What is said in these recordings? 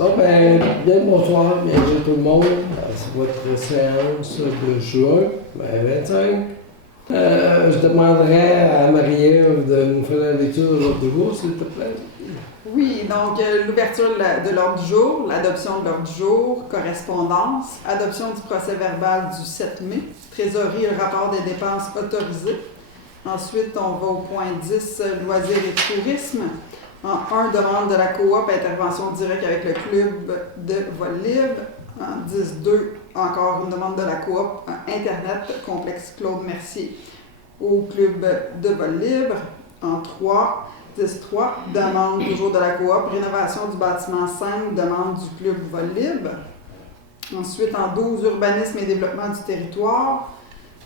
Bon, ben, bien bonsoir, bienvenue tout le monde à votre séance de juin 2025. Je demanderais à Marie-Ève de nous faire la lecture de l'ordre du jour, s'il te plaît. Oui, donc l'ouverture de l'ordre du jour, l'adoption de l'ordre du jour, correspondance, adoption du procès-verbal du 7 mai, trésorerie et le rapport des dépenses autorisées. Ensuite, on va au point 10, loisirs et tourisme. En 1, demande de la coop, intervention directe avec le club de vol libre. En 10.2, encore une demande de la coop, Internet, complexe Claude Mercier au club de vol libre. En 3, 10.3, demande toujours de la coop, rénovation du bâtiment 5, demande du club vol libre. Ensuite, en 12, urbanisme et développement du territoire.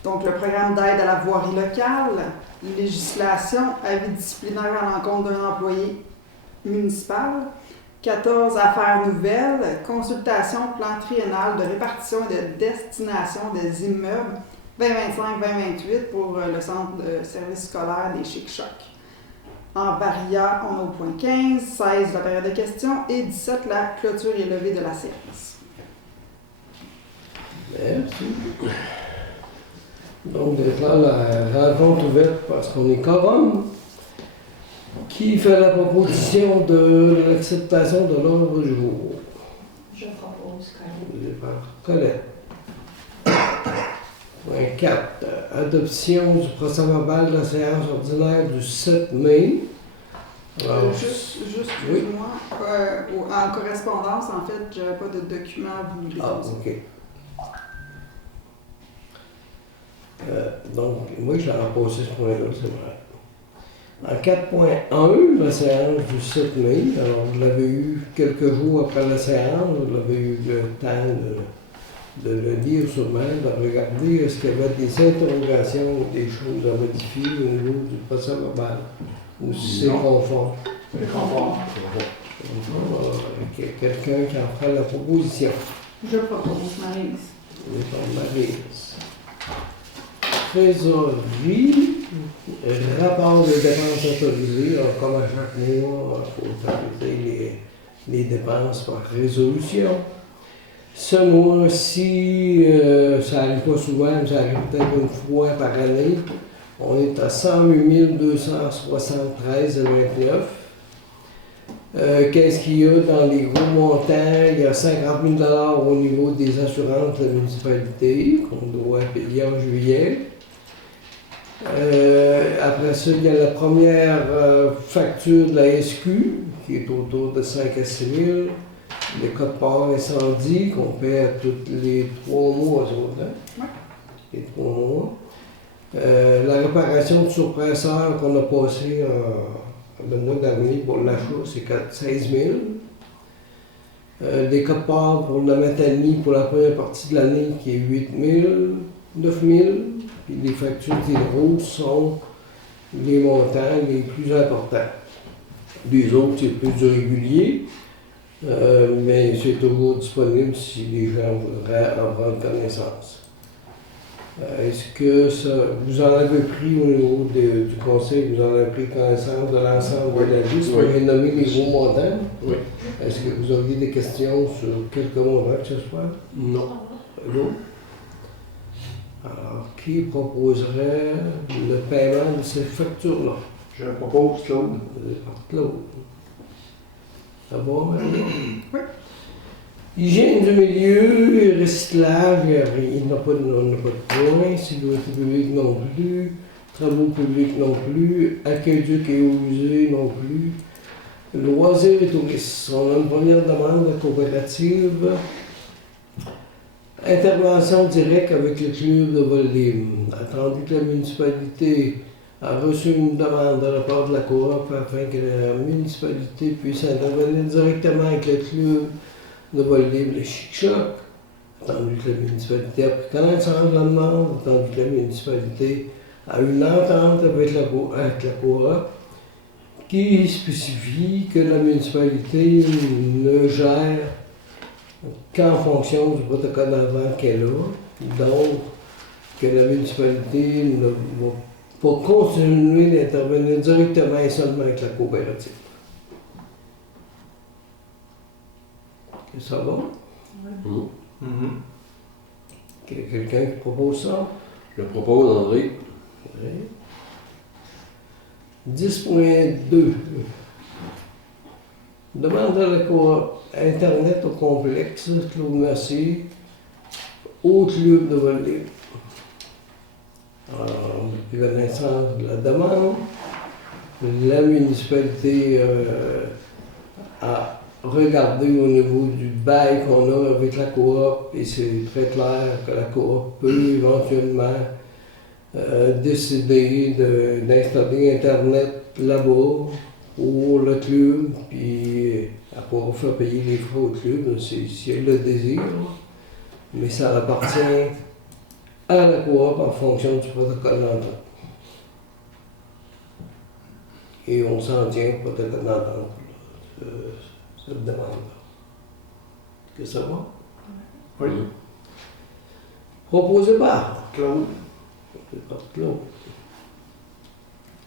Donc, le programme d'aide à la voirie locale, législation, avis disciplinaire à l'encontre d'un employé municipal. 14, affaires nouvelles, consultation, plan triennal de répartition et de destination des immeubles 2025-2028 pour le centre de services scolaires des Chic-Chocs. En varia, on est au point 15, 16, la période de questions et 17, la clôture et levée de la séance. Merci. Donc, déjà, la rencontre ouverte parce qu'on est quorum. Qui fait la proposition de l'acceptation de l'ordre du jour? Je propose Colette. Je par Colette. Point 4. Adoption du procès-verbal de la séance ordinaire du 7 mai. Alors, Juste oui. excuse-moi, en correspondance, en fait, je n'avais pas de document à vous déposer. OK. Donc, moi, j'ai reposé ce point-là, c'est vrai. En 4.1, la séance du 7 mai, alors vous l'avez eu quelques jours après la séance, vous avez eu le temps de le lire sûrement, de regarder est-ce qu'il y avait des interrogations ou des choses à modifier au niveau du procès-verbal, ou si c'est conforme. C'est conforme. Quelqu'un qui en fera la proposition. Je propose Maryse. Maryse. Trésorerie, rapport des dépenses autorisées, alors, comme à chaque mois, il faut autoriser les dépenses par résolution. Ce mois-ci, ça n'arrive pas souvent, mais ça arrive peut-être une fois par année. On est à 108 273,29. Qu'est-ce qu'il y a dans les gros montants? Il y a 50 000 $ au niveau des assurances de la municipalité qu'on doit payer en juillet. Après ça, il y a la première facture de la SQ qui est autour de 5 à 6 000. Les codes-part incendie qu'on paie à tous les 3 mois, hein? Les 3 mois. La réparation de surpresseur qu'on a passé le mois dernier pour l'achat, c'est 16 000. Des codes-part pour la méthanie pour la première partie de l'année qui est 8 000, 9 000. Puis les factures des rouges sont les montants les plus importants. Les autres, c'est plus régulier, mais c'est toujours disponible si les gens voudraient en prendre connaissance. Est-ce que vous en avez pris au niveau du conseil, vous en avez pris connaissance de l'ensemble de la liste pour les nommer les gros montants? Oui. Est-ce que vous auriez des questions sur quelques montants que ce soit? Non. Non? Alors, qui proposerait le paiement de ces factures-là? Je propose Claude. Claude. Ça va, Marie? Oui. Hygiène du milieu et recyclage, il n'a pas de points. Sécurité publique non plus. Travaux publics non plus. Aqueduc et eaux usées non plus. Loisirs et tourisme. On a une première demande de coopérative. Intervention directe avec le club de vol libre. Attendu que la municipalité a reçu une demande de la part de la coop afin que la municipalité puisse intervenir directement avec le club de vol libre, les Chic-Chocs. Attendu que la municipalité a pris connaissance de la demande, attendu que la municipalité a une entente avec la coop qui spécifie que la municipalité ne gère qu'en fonction du protocole d'avant qu'elle a, donc que la municipalité ne va pas continuer d'intervenir directement et seulement avec la coopérative. Ça va? Mhm. Quelqu'un qui propose ça? Je propose, André. Oui. 10.2. Demande à la coop Internet au complexe Claude Mercier au club de volley. Alors, depuis la naissance de la demande, la municipalité a regardé au niveau du bail qu'on a avec la coop et c'est très clair que la coop peut éventuellement décider d'installer Internet là-bas pour le club, puis après on faire payer les frais au club, si elle le désire. Mais ça appartient à la coop en fonction du protocole d'entente. Et on s'en tient au protocole d'entente, cette demande-là. Que ça va? Oui. Proposé par Claude. Claude.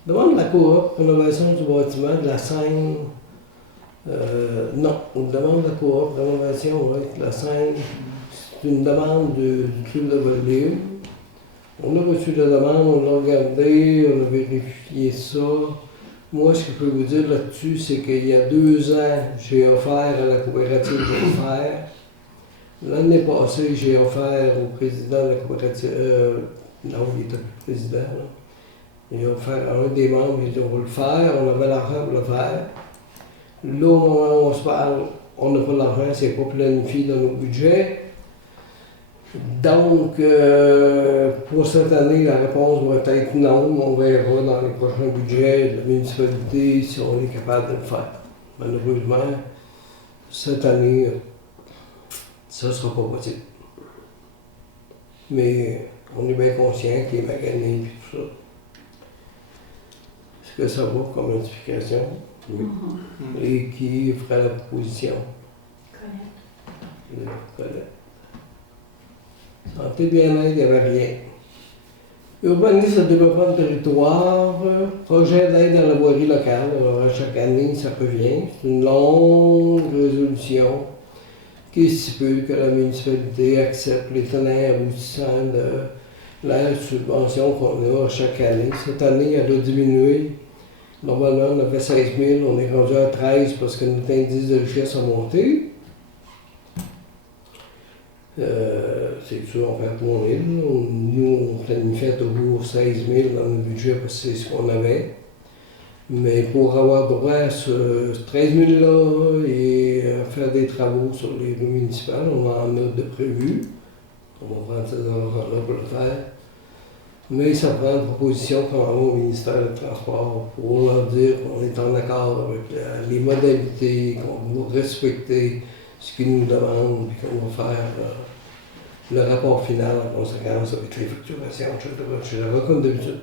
Demande la coop, rénovation du bâtiment de la scène. Non, on demande la coop, rénovation de la scène. C'est une demande du club de volley. On a reçu la demande, on l'a regardé, on a vérifié ça. Moi, ce que je peux vous dire là-dessus, c'est qu'il y a 2 ans, j'ai offert à la coopérative de le faire. L'année passée, j'ai offert au président de la coopérative, non, il était plus président, là. Il a offert à un des membres, il dit on va le faire, on avait l'argent pour le faire. Là, au moment où on se parle, on n'a pas l'argent, c'est pas planifié dans nos budgets. Donc, pour cette année, la réponse va être non. On verra dans les prochains budgets de la municipalité si on est capable de le faire. Malheureusement, cette année, ça ne sera pas possible. Mais on est bien conscient qu'il est magané et tout ça. Est-ce que ça va comme notification? Oui. Et qui fera la proposition? Correct. Colette. Santé, bien-être, il n'y avait rien. Urbanisme et développement de territoire, projet d'aide à la voirie locale. Alors, à chaque année, ça revient. C'est une longue résolution qui stipule que la municipalité accepte les tenants aboutissants de la subvention qu'on a à chaque année. Cette année, elle a diminué. Normalement, on avait 16 000, on est rendu à 13 parce que notre indice de richesse a monté. C'est sûr, on fait 3 000. Nous, on planifiait toujours 16 000 dans notre budget parce que c'est ce qu'on avait. Mais pour avoir droit à ce 13 000-là et faire des travaux sur les rues municipales, on en a de prévu. On va prendre ces argent-là pour le faire. Mais ça prend une proposition qu'on va au ministère du Transport pour leur dire qu'on est en accord avec les modalités, qu'on va respecter ce qu'ils nous demandent, puis qu'on va faire le rapport final en conséquence avec les facturations, etc. Comme d'habitude.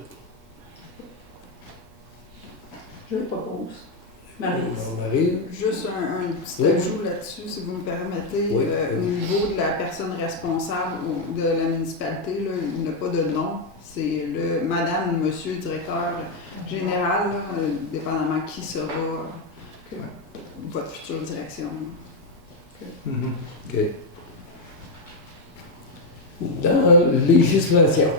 Je le propose. Marie. Marie, Juste un petit Oui. ajout là-dessus, si vous me permettez. Oui. Au niveau de la personne responsable de la municipalité, là, il n'y a pas de nom. C'est le madame ou monsieur directeur général, là, dépendamment qui sera votre future direction. Mhm. OK. dans la législation,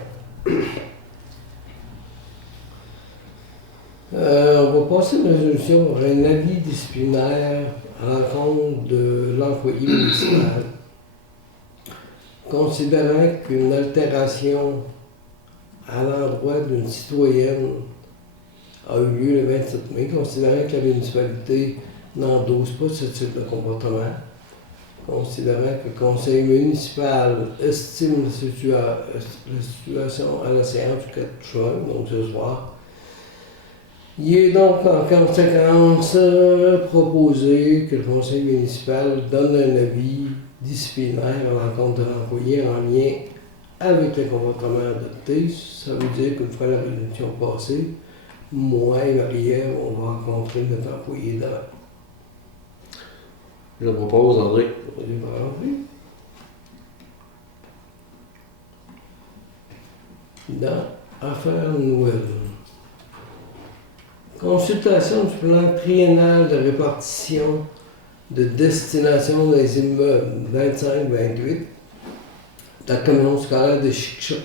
on va passer une résolution pour un avis disciplinaire à l'encontre de l'employé municipal, considérant qu'une altération à l'endroit d'une citoyenne a eu lieu le 27 mai, considérant que la municipalité n'endosse pas ce type de comportement, considérant que le conseil municipal estime la situation à la séance du 4 juin, donc ce soir. Il est donc en conséquence proposé que le conseil municipal donne un avis disciplinaire à l'encontre de l'employé en lien avec le comportement adopté. Ça veut dire qu'une fois la résolution passée, moi et Marie-Ève, on va rencontrer notre employé dans Je propose, André. Dans Affaires nouvelles. Consultation du plan triennal de répartition de destination des immeubles 25-28 de la commission scolaire de Chic-Choc.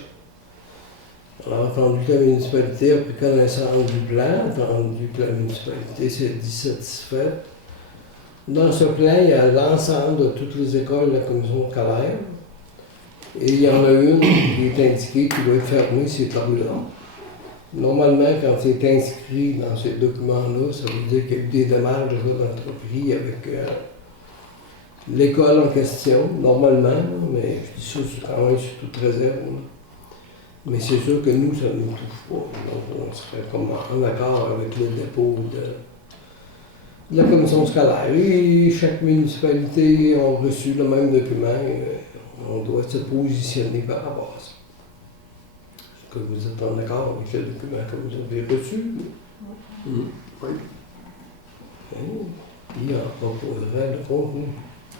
On a entendu que la municipalité a pris connaissance du plan, entendu que la municipalité s'est dit satisfaite. Dans ce plan, il y a l'ensemble de toutes les écoles de la commission scolaire. Et il y en a une qui est indiquée qui doit être fermée, c'est Tarulon. Normalement, quand c'est inscrit dans ces documents-là, ça veut dire qu'il y a eu des démarches d'entreprise avec l'école en question, normalement, mais je dis ça quand même sur toute réserve. Mais c'est sûr que nous, ça ne nous touche pas. Donc, on serait comme en accord avec le dépôt de la commission scolaire. Et chaque municipalité a reçu le même document. On doit se positionner par rapport à ça. Est-ce que vous êtes en accord avec le document que vous avez reçu? Oui. Il en proposerait le contenu.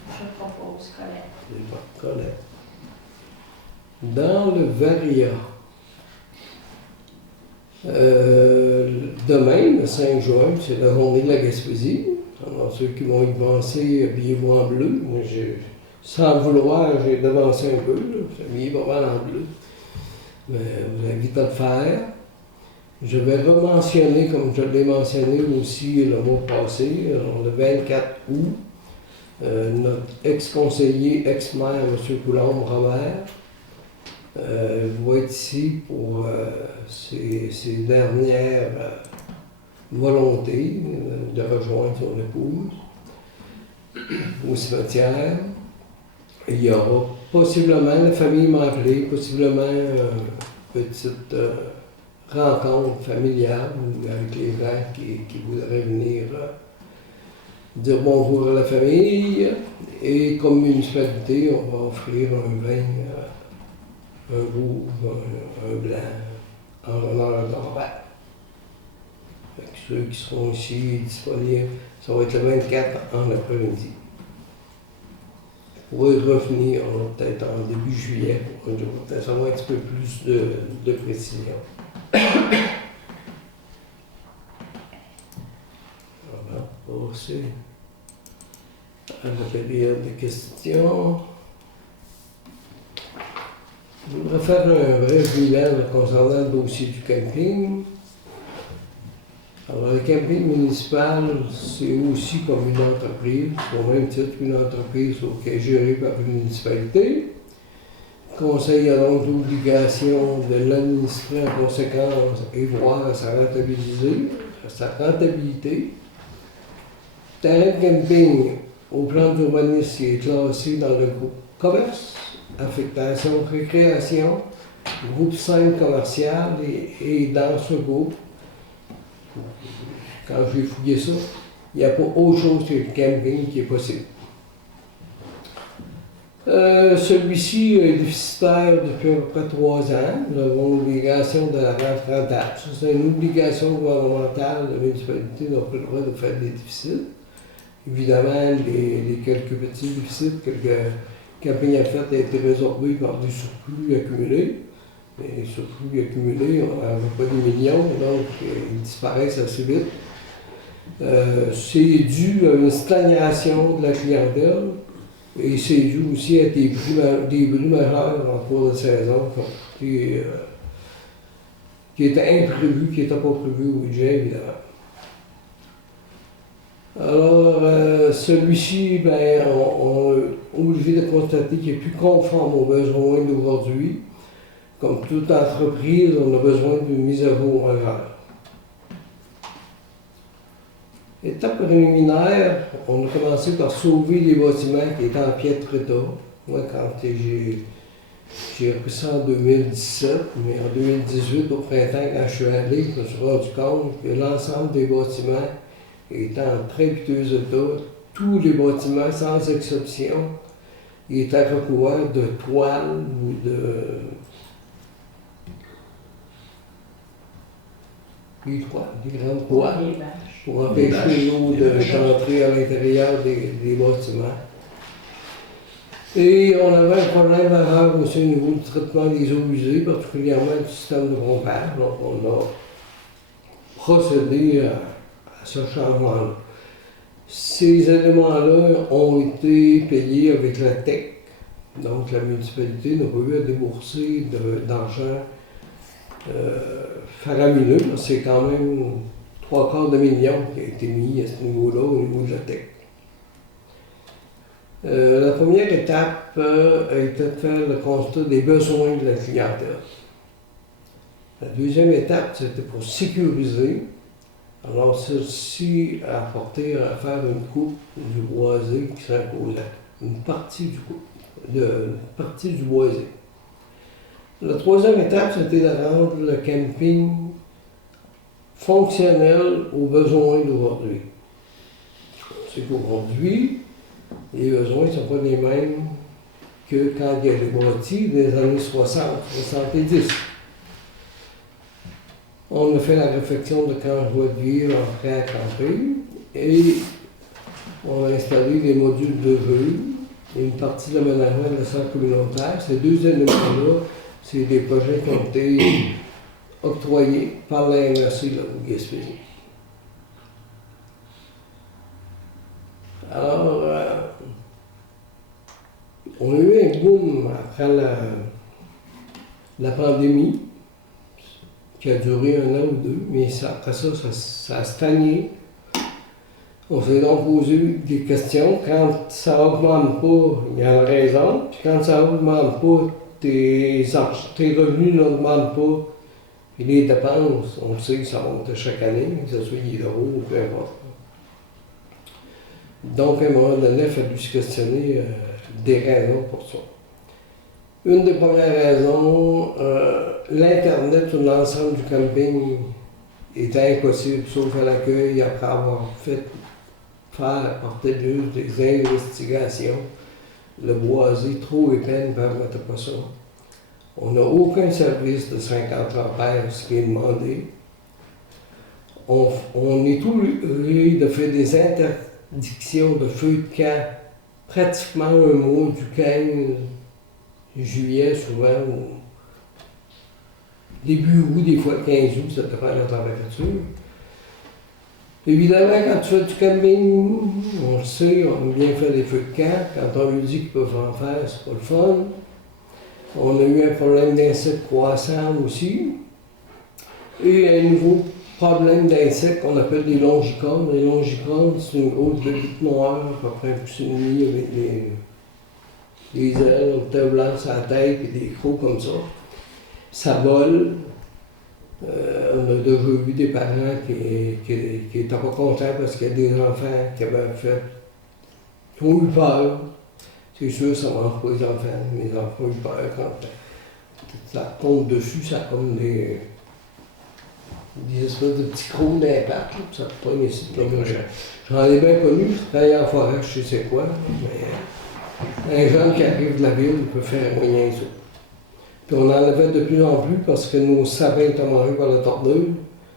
Je propose Colette. C'est pas correct. Dans le Varia, demain, le 5 juin, c'est la journée de la Gaspésie. Alors, ceux qui vont y penser, habillez-vous en bleu. Moi, sans le vouloir, j'ai devancé un peu. J'ai mis pas mal en bleu. Mais je vous invite à le faire. Je vais rementionner, comme je l'ai mentionné aussi le mois passé, alors, le 24 août, notre ex-conseiller, ex-maire, M. Coulombe-Robert, va être ici pour ses dernières volontés de rejoindre son épouse au cimetière. Il y aura possiblement, la famille m'a appelé, possiblement une petite rencontre familiale avec les gens qui voudraient venir dire bonjour à la famille. Et comme municipalité, on va offrir un vin, un rouge, un blanc, en l'honneur d'Ambert. Ceux qui seront ici disponibles, ça va être le 24 en après-midi. Je pourrais revenir peut-être en début juillet pour peut-être avoir un petit peu plus de précision. On va passer à la période de questions. Je voudrais faire un bref bilan concernant le dossier du camping. Alors, le camping municipal, c'est aussi comme une entreprise, au même titre qu'une entreprise qui est gérée par une municipalité. Le conseil a donc l'obligation de l'administrer en conséquence et voir à sa rentabilité. Le terrain de camping, au plan d'urbanisme, est classé dans le groupe commerce, affectation, récréation, groupe 5 commercial et dans ce groupe, quand j'ai fouillé ça, il n'y a pas autre chose que le camping qui est possible. Celui-ci est déficitaire depuis à peu près 3 ans. Nous avons l'obligation de la rente rentable. Ça, c'est une obligation gouvernementale. La municipalité n'a pas le droit de faire des déficits. Évidemment, les quelques petits déficits, quelques campings à faire ont été résorbés par des surplus accumulés. Mais les surplus accumulés, on n'en a pas des millions, donc ils disparaissent assez vite. C'est dû à une stagnation de la clientèle et c'est dû aussi à des bruits majeurs en cours de saison qui étaient imprévus, qui n'étaient pas prévus au budget, évidemment. Alors, celui-ci, on est obligé de constater qu'il est plus conforme aux besoins d'aujourd'hui. Comme toute entreprise, on a besoin d'une mise à jour majeure. Étape préliminaire, on a commencé par sauver les bâtiments qui étaient en piètre état. Moi, quand j'ai repris ça en 2017, mais en 2018, au printemps, quand je suis allé, je me suis rendu compte que l'ensemble des bâtiments étaient en très piteux état. Tous les bâtiments, sans exception, étaient recouverts de toiles ou des grandes toiles pour empêcher l'eau d'entrer à l'intérieur des bâtiments. Et on avait un problème majeur aussi au niveau du traitement des eaux usées, particulièrement du système de pompage. Donc on a procédé à ce changement-là. Ces éléments-là ont été payés avec la TEC. Donc la municipalité n'a pas eu à débourser d'argent faramineux. C'est quand même 3/4 de million qui a été mis à ce niveau-là, au niveau de la TEC. La première étape a été de faire le constat des besoins de la clientèle. La deuxième étape, c'était pour sécuriser. Alors, ceci a apporté à faire une coupe du boisé qui serait une partie du boisé. La troisième étape, c'était de rendre le camping fonctionnel aux besoins d'aujourd'hui. C'est qu'aujourd'hui, les besoins ne sont pas les mêmes que quand il y a les bâtis des années 60, 70. On a fait la réflexion de quand je dois vivre en prêt à camper et on a installé des modules de rue et une partie de l'aménagement de la salle communautaire. Ces deux éléments-là, c'est des projets qui ont été octroyés par la MRC au Gaspésie. Alors, on a eu un boom après la pandémie, qui a duré 1 an ou 2, mais après ça a stagné. On s'est donc posé des questions. Quand ça augmente pas, il y a une raison. Puis quand ça augmente pas, tes revenus n'augmentent pas. Puis les dépenses, on le sait, ça monte chaque année, que ce soit l'hydro ou peu importe. Donc, à un moment donné, il a fallu se questionner des raisons pour ça. Une des premières raisons, l'Internet sur l'ensemble du camping était impossible, sauf à l'accueil, après avoir fait faire par TELUS des investigations. Le boisé trop épais ne permettait pas ça. On n'a aucun service de 50 ampères, ce qui est demandé. On est obligé de faire des interdictions de feu de camp pratiquement un mois du 15 juillet, souvent, ou début août, des fois 15 août, ça dépend de la température. Évidemment, quand tu fais du camping, on le sait, on aime bien faire des feux de camp. Quand on lui dit qu'ils peuvent en faire, c'est pas le fun. On a eu un problème d'insectes croissants aussi. Et un nouveau problème d'insectes qu'on appelle des longicornes. Les longicornes, c'est une grosse bébite noire, à peu près un pouce et demi, avec des ailes, une tête blanche à la tête et des crocs comme ça. Ça vole. On a déjà vu des parents qui n'étaient pas contents parce qu'il y a des enfants qui avaient qui ont eu peur. C'est sûr, ça ne mange pas les enfants. Les enfants ont eu peur quand ça tombe dessus, ça a comme des espèces de petits crocs d'impact. Ça te pogne ici. J'en ai bien connu, je travaillais en forêt, je sais c'est quoi. Mais un jeune qui arrive de la ville, il peut faire un moyen ça. Puis on en avait de plus en plus parce que nos sapins étaient mangés par la tordure.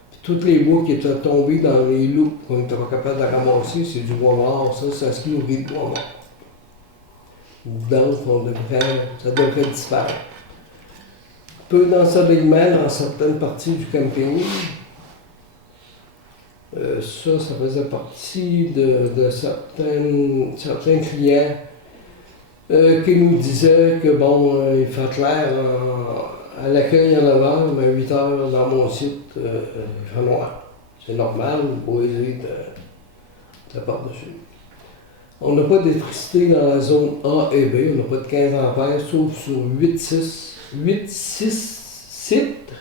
Puis tous les bois qui étaient tombés dans les loupes qu'on n'était pas capable de ramasser, c'est du bois mort, ça se nourrit de bois mort. Donc ça devrait disparaître. Peu d'ensoleillement dans certaines parties du camping. Ça faisait partie de certains clients qui nous disaient que bon, il fait clair à l'accueil en avant, mais à 8 heures dans mon site, il fait noir. C'est normal, le boisé de par-dessus. On n'a pas d'électricité dans la zone A et B, on n'a pas de 15 ampères, sauf sur 8-6 sites.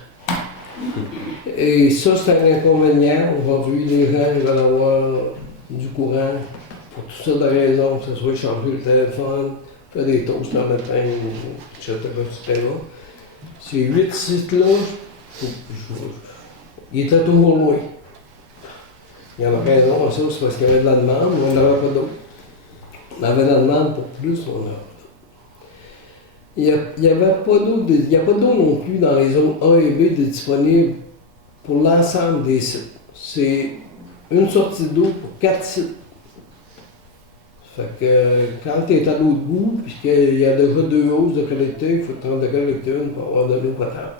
Et ça, c'est un inconvénient. Aujourd'hui, les gens veulent avoir du courant pour toutes sortes de raisons, que ce soit charger le téléphone, faire des toasts le matin, etc. Ces 8 sites-là, ils étaient toujours loin. Il y en a raison à ça, c'est parce qu'il y avait de la demande, mais on n'avait pas d'eau. On avait de la demande pour plus, on n'avait pas. Il n'y a pas d'eau non plus dans les zones A et B disponibles pour l'ensemble des sites. C'est une sortie d'eau pour 4 sites. Fait que quand tu es à l'autre bout, puis qu'il y a déjà 2 hausses de collecter, il faut te rendre collecter une pour avoir de l'eau potable.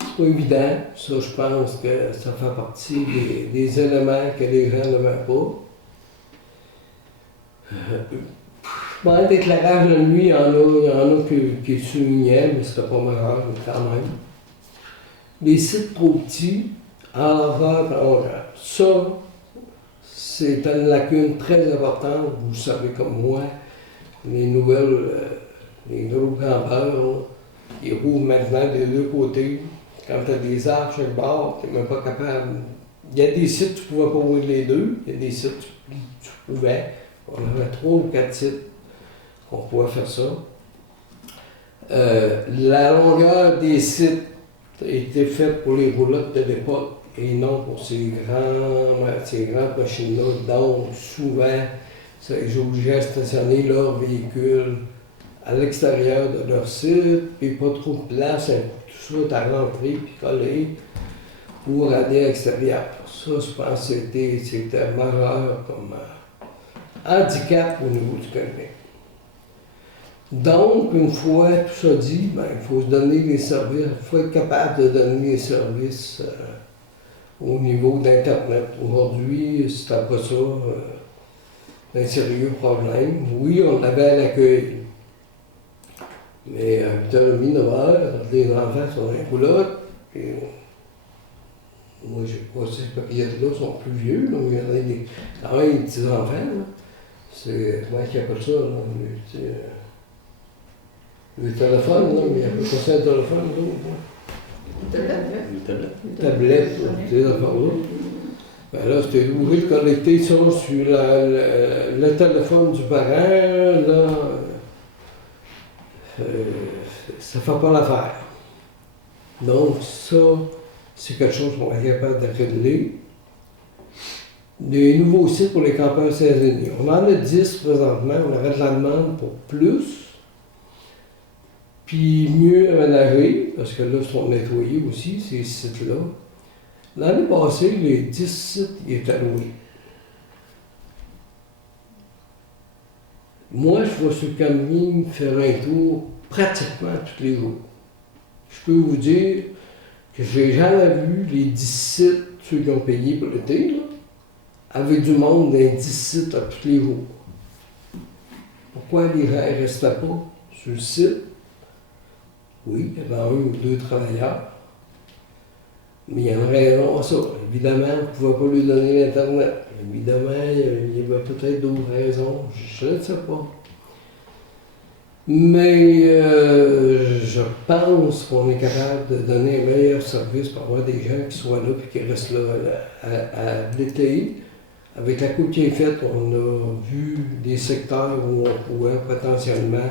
C'est pas évident. Ça, je pense que ça fait partie des éléments que les gens ne veulent pas. Bon, d'éclairage de nuit, il y en a qui soulignaient, mais c'était pas majeur, mais quand même. Les sites trop petits, en largeur et en longueur. Ça, c'est une lacune très importante. Vous savez comme moi, les les gros campeurs, là, ils roulent maintenant des deux côtés. Quand tu as des arbres chaque bord, tu n'es même pas capable. Il y a des sites où tu ne pouvais pas rouler les deux, il y a des sites où tu pouvais. On avait 3 ou 4 sites qu'on pouvait faire ça. La longueur des sites était faite pour les roulottes de l'époque et non pour ces grandes machines-là. Donc, souvent, ça les obligeait à stationner leur véhicule à l'extérieur de leur site, puis pas trop de place, tout ça à rentrer puis coller pour aller à l'extérieur. Ça, je pense que c'était majeur comme handicap au niveau du Québec. Donc, une fois tout ça dit, ben, il faut se donner des services, il faut être capable de donner des services au niveau d'Internet. Aujourd'hui, c'est après ça un sérieux problème. Oui, on avait à l'accueil. Mais à 8h30, 9h, les enfants sont dans les roulottes. Et moi, j'ai pas ces papiers-là sont plus vieux, là, mais il y en a quand même des petits-enfants. C'est comment ils appellent ça, là, le téléphone, là, mais il appelle pas ça un téléphone, là. Tablette, ces affaires-là. Ben là, c'était obligé de connecter ça sur le téléphone du parent, là. Ça ne fait pas l'affaire. Donc, ça, c'est quelque chose qu'on est capable de régler. Des nouveaux sites pour les campeurs saisonniers. On en a 10 présentement, on arrête la demande pour plus. Puis mieux aménagés, parce que là, ils sont nettoyés aussi, ces sites-là. L'année passée, les 10 sites ils étaient loués. Moi, je vais sur Camille faire un tour pratiquement tous les jours. Je peux vous dire que j'ai jamais vu les 10 sites, ceux qui ont payé pour l'été, là, avec du monde dans les 10 sites à tous les jours. Pourquoi les gens ne restaient pas sur le site? Oui, il y avait un ou deux travailleurs. Mais il y a une raison à ça. Évidemment, on ne pouvait pas lui donner l'Internet. Évidemment, il y avait peut-être d'autres raisons. Je ne sais pas. Mais je pense qu'on est capable de donner un meilleur service pour avoir des gens qui soient là et qui restent là à l'été. Avec la coupe qui est faite, on a vu des secteurs où on pouvait potentiellement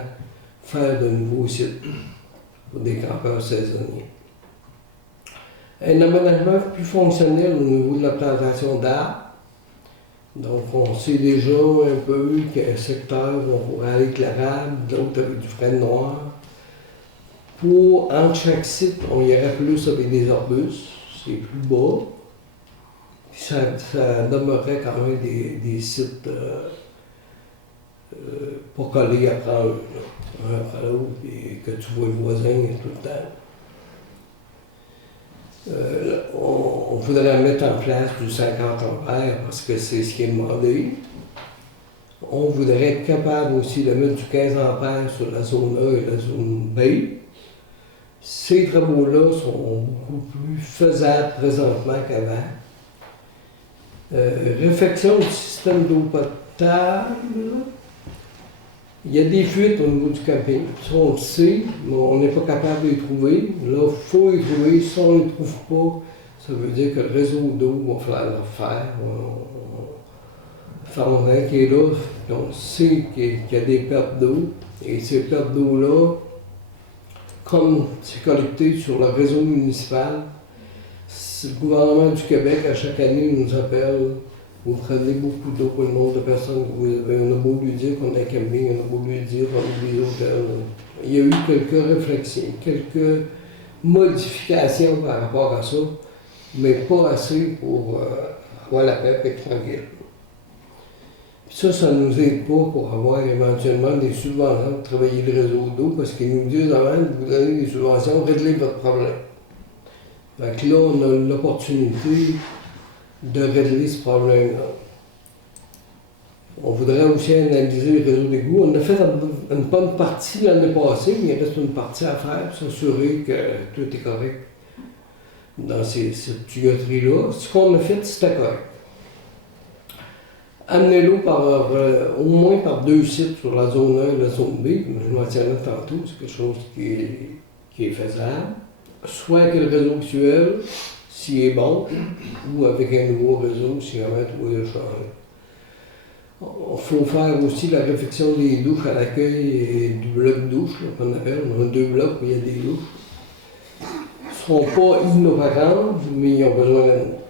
faire de nouveaux sites pour des campeurs saisonniers. Un aménagement plus fonctionnel au niveau de la plantation d'arbres. Donc, on sait déjà un peu qu'un secteur, on pourrait aller avec l'érable, d'autres avec du frêne noir. Pour, entre chaque site, on irait plus avec des arbustes, c'est plus bas. Puis ça demeurerait quand même des sites pas collés après un après l'autre, et que tu vois le voisin tout le temps. On voudrait mettre en place du 50 ampères parce que c'est ce qui est demandé. On voudrait être capable aussi de mettre du 15 ampères sur la zone A et la zone B. Ces travaux-là sont beaucoup plus faisables présentement qu'avant. Réfection du système d'eau potable. Il y a des fuites au niveau du camping. Ça, on le sait, mais on n'est pas capable de les trouver. Là, il faut les trouver. Si on ne les trouve pas, ça veut dire que le réseau d'eau va falloir le refaire. Fondant qui est là, on sait qu'il y a des pertes d'eau. Et ces pertes d'eau-là, comme c'est collecté sur le réseau municipal, le gouvernement du Québec, à chaque année, nous appelle. Vous prenez beaucoup d'eau pour le nombre de personnes que vous avez. On a beau lui dire qu'on a un camping, on a beau lui dire qu'on a des hôtels. Il y a eu quelques réflexions, quelques modifications par rapport à ça, mais pas assez pour avoir la paix et être tranquille. Puis ça ne nous aide pas pour avoir éventuellement des subventions pour travailler le réseau d'eau, parce qu'ils nous disent avant de vous donner des subventions, réglez votre problème. Fait que là, on a l'opportunité de régler ce problème-là. On voudrait aussi analyser le réseau d'égouts. On a fait une bonne partie l'année passée, mais il reste une partie à faire pour s'assurer que tout est correct dans cette tuyauterie-là. Ce qu'on a fait, c'était correct. Amener l'eau au moins par 2 sites sur la zone 1 et la zone B, je mentionnais tantôt, c'est quelque chose qui est faisable. Soit avec le réseau actuel, s'il est bon, ou avec un nouveau réseau, si jamais tout est changé. Il faut faire aussi la réfection des douches à l'accueil et du bloc douche, qu'on appelle. On a 2 blocs où il y a des douches. Ils ne seront pas inopérantes, mais ils ont besoin d'un eau.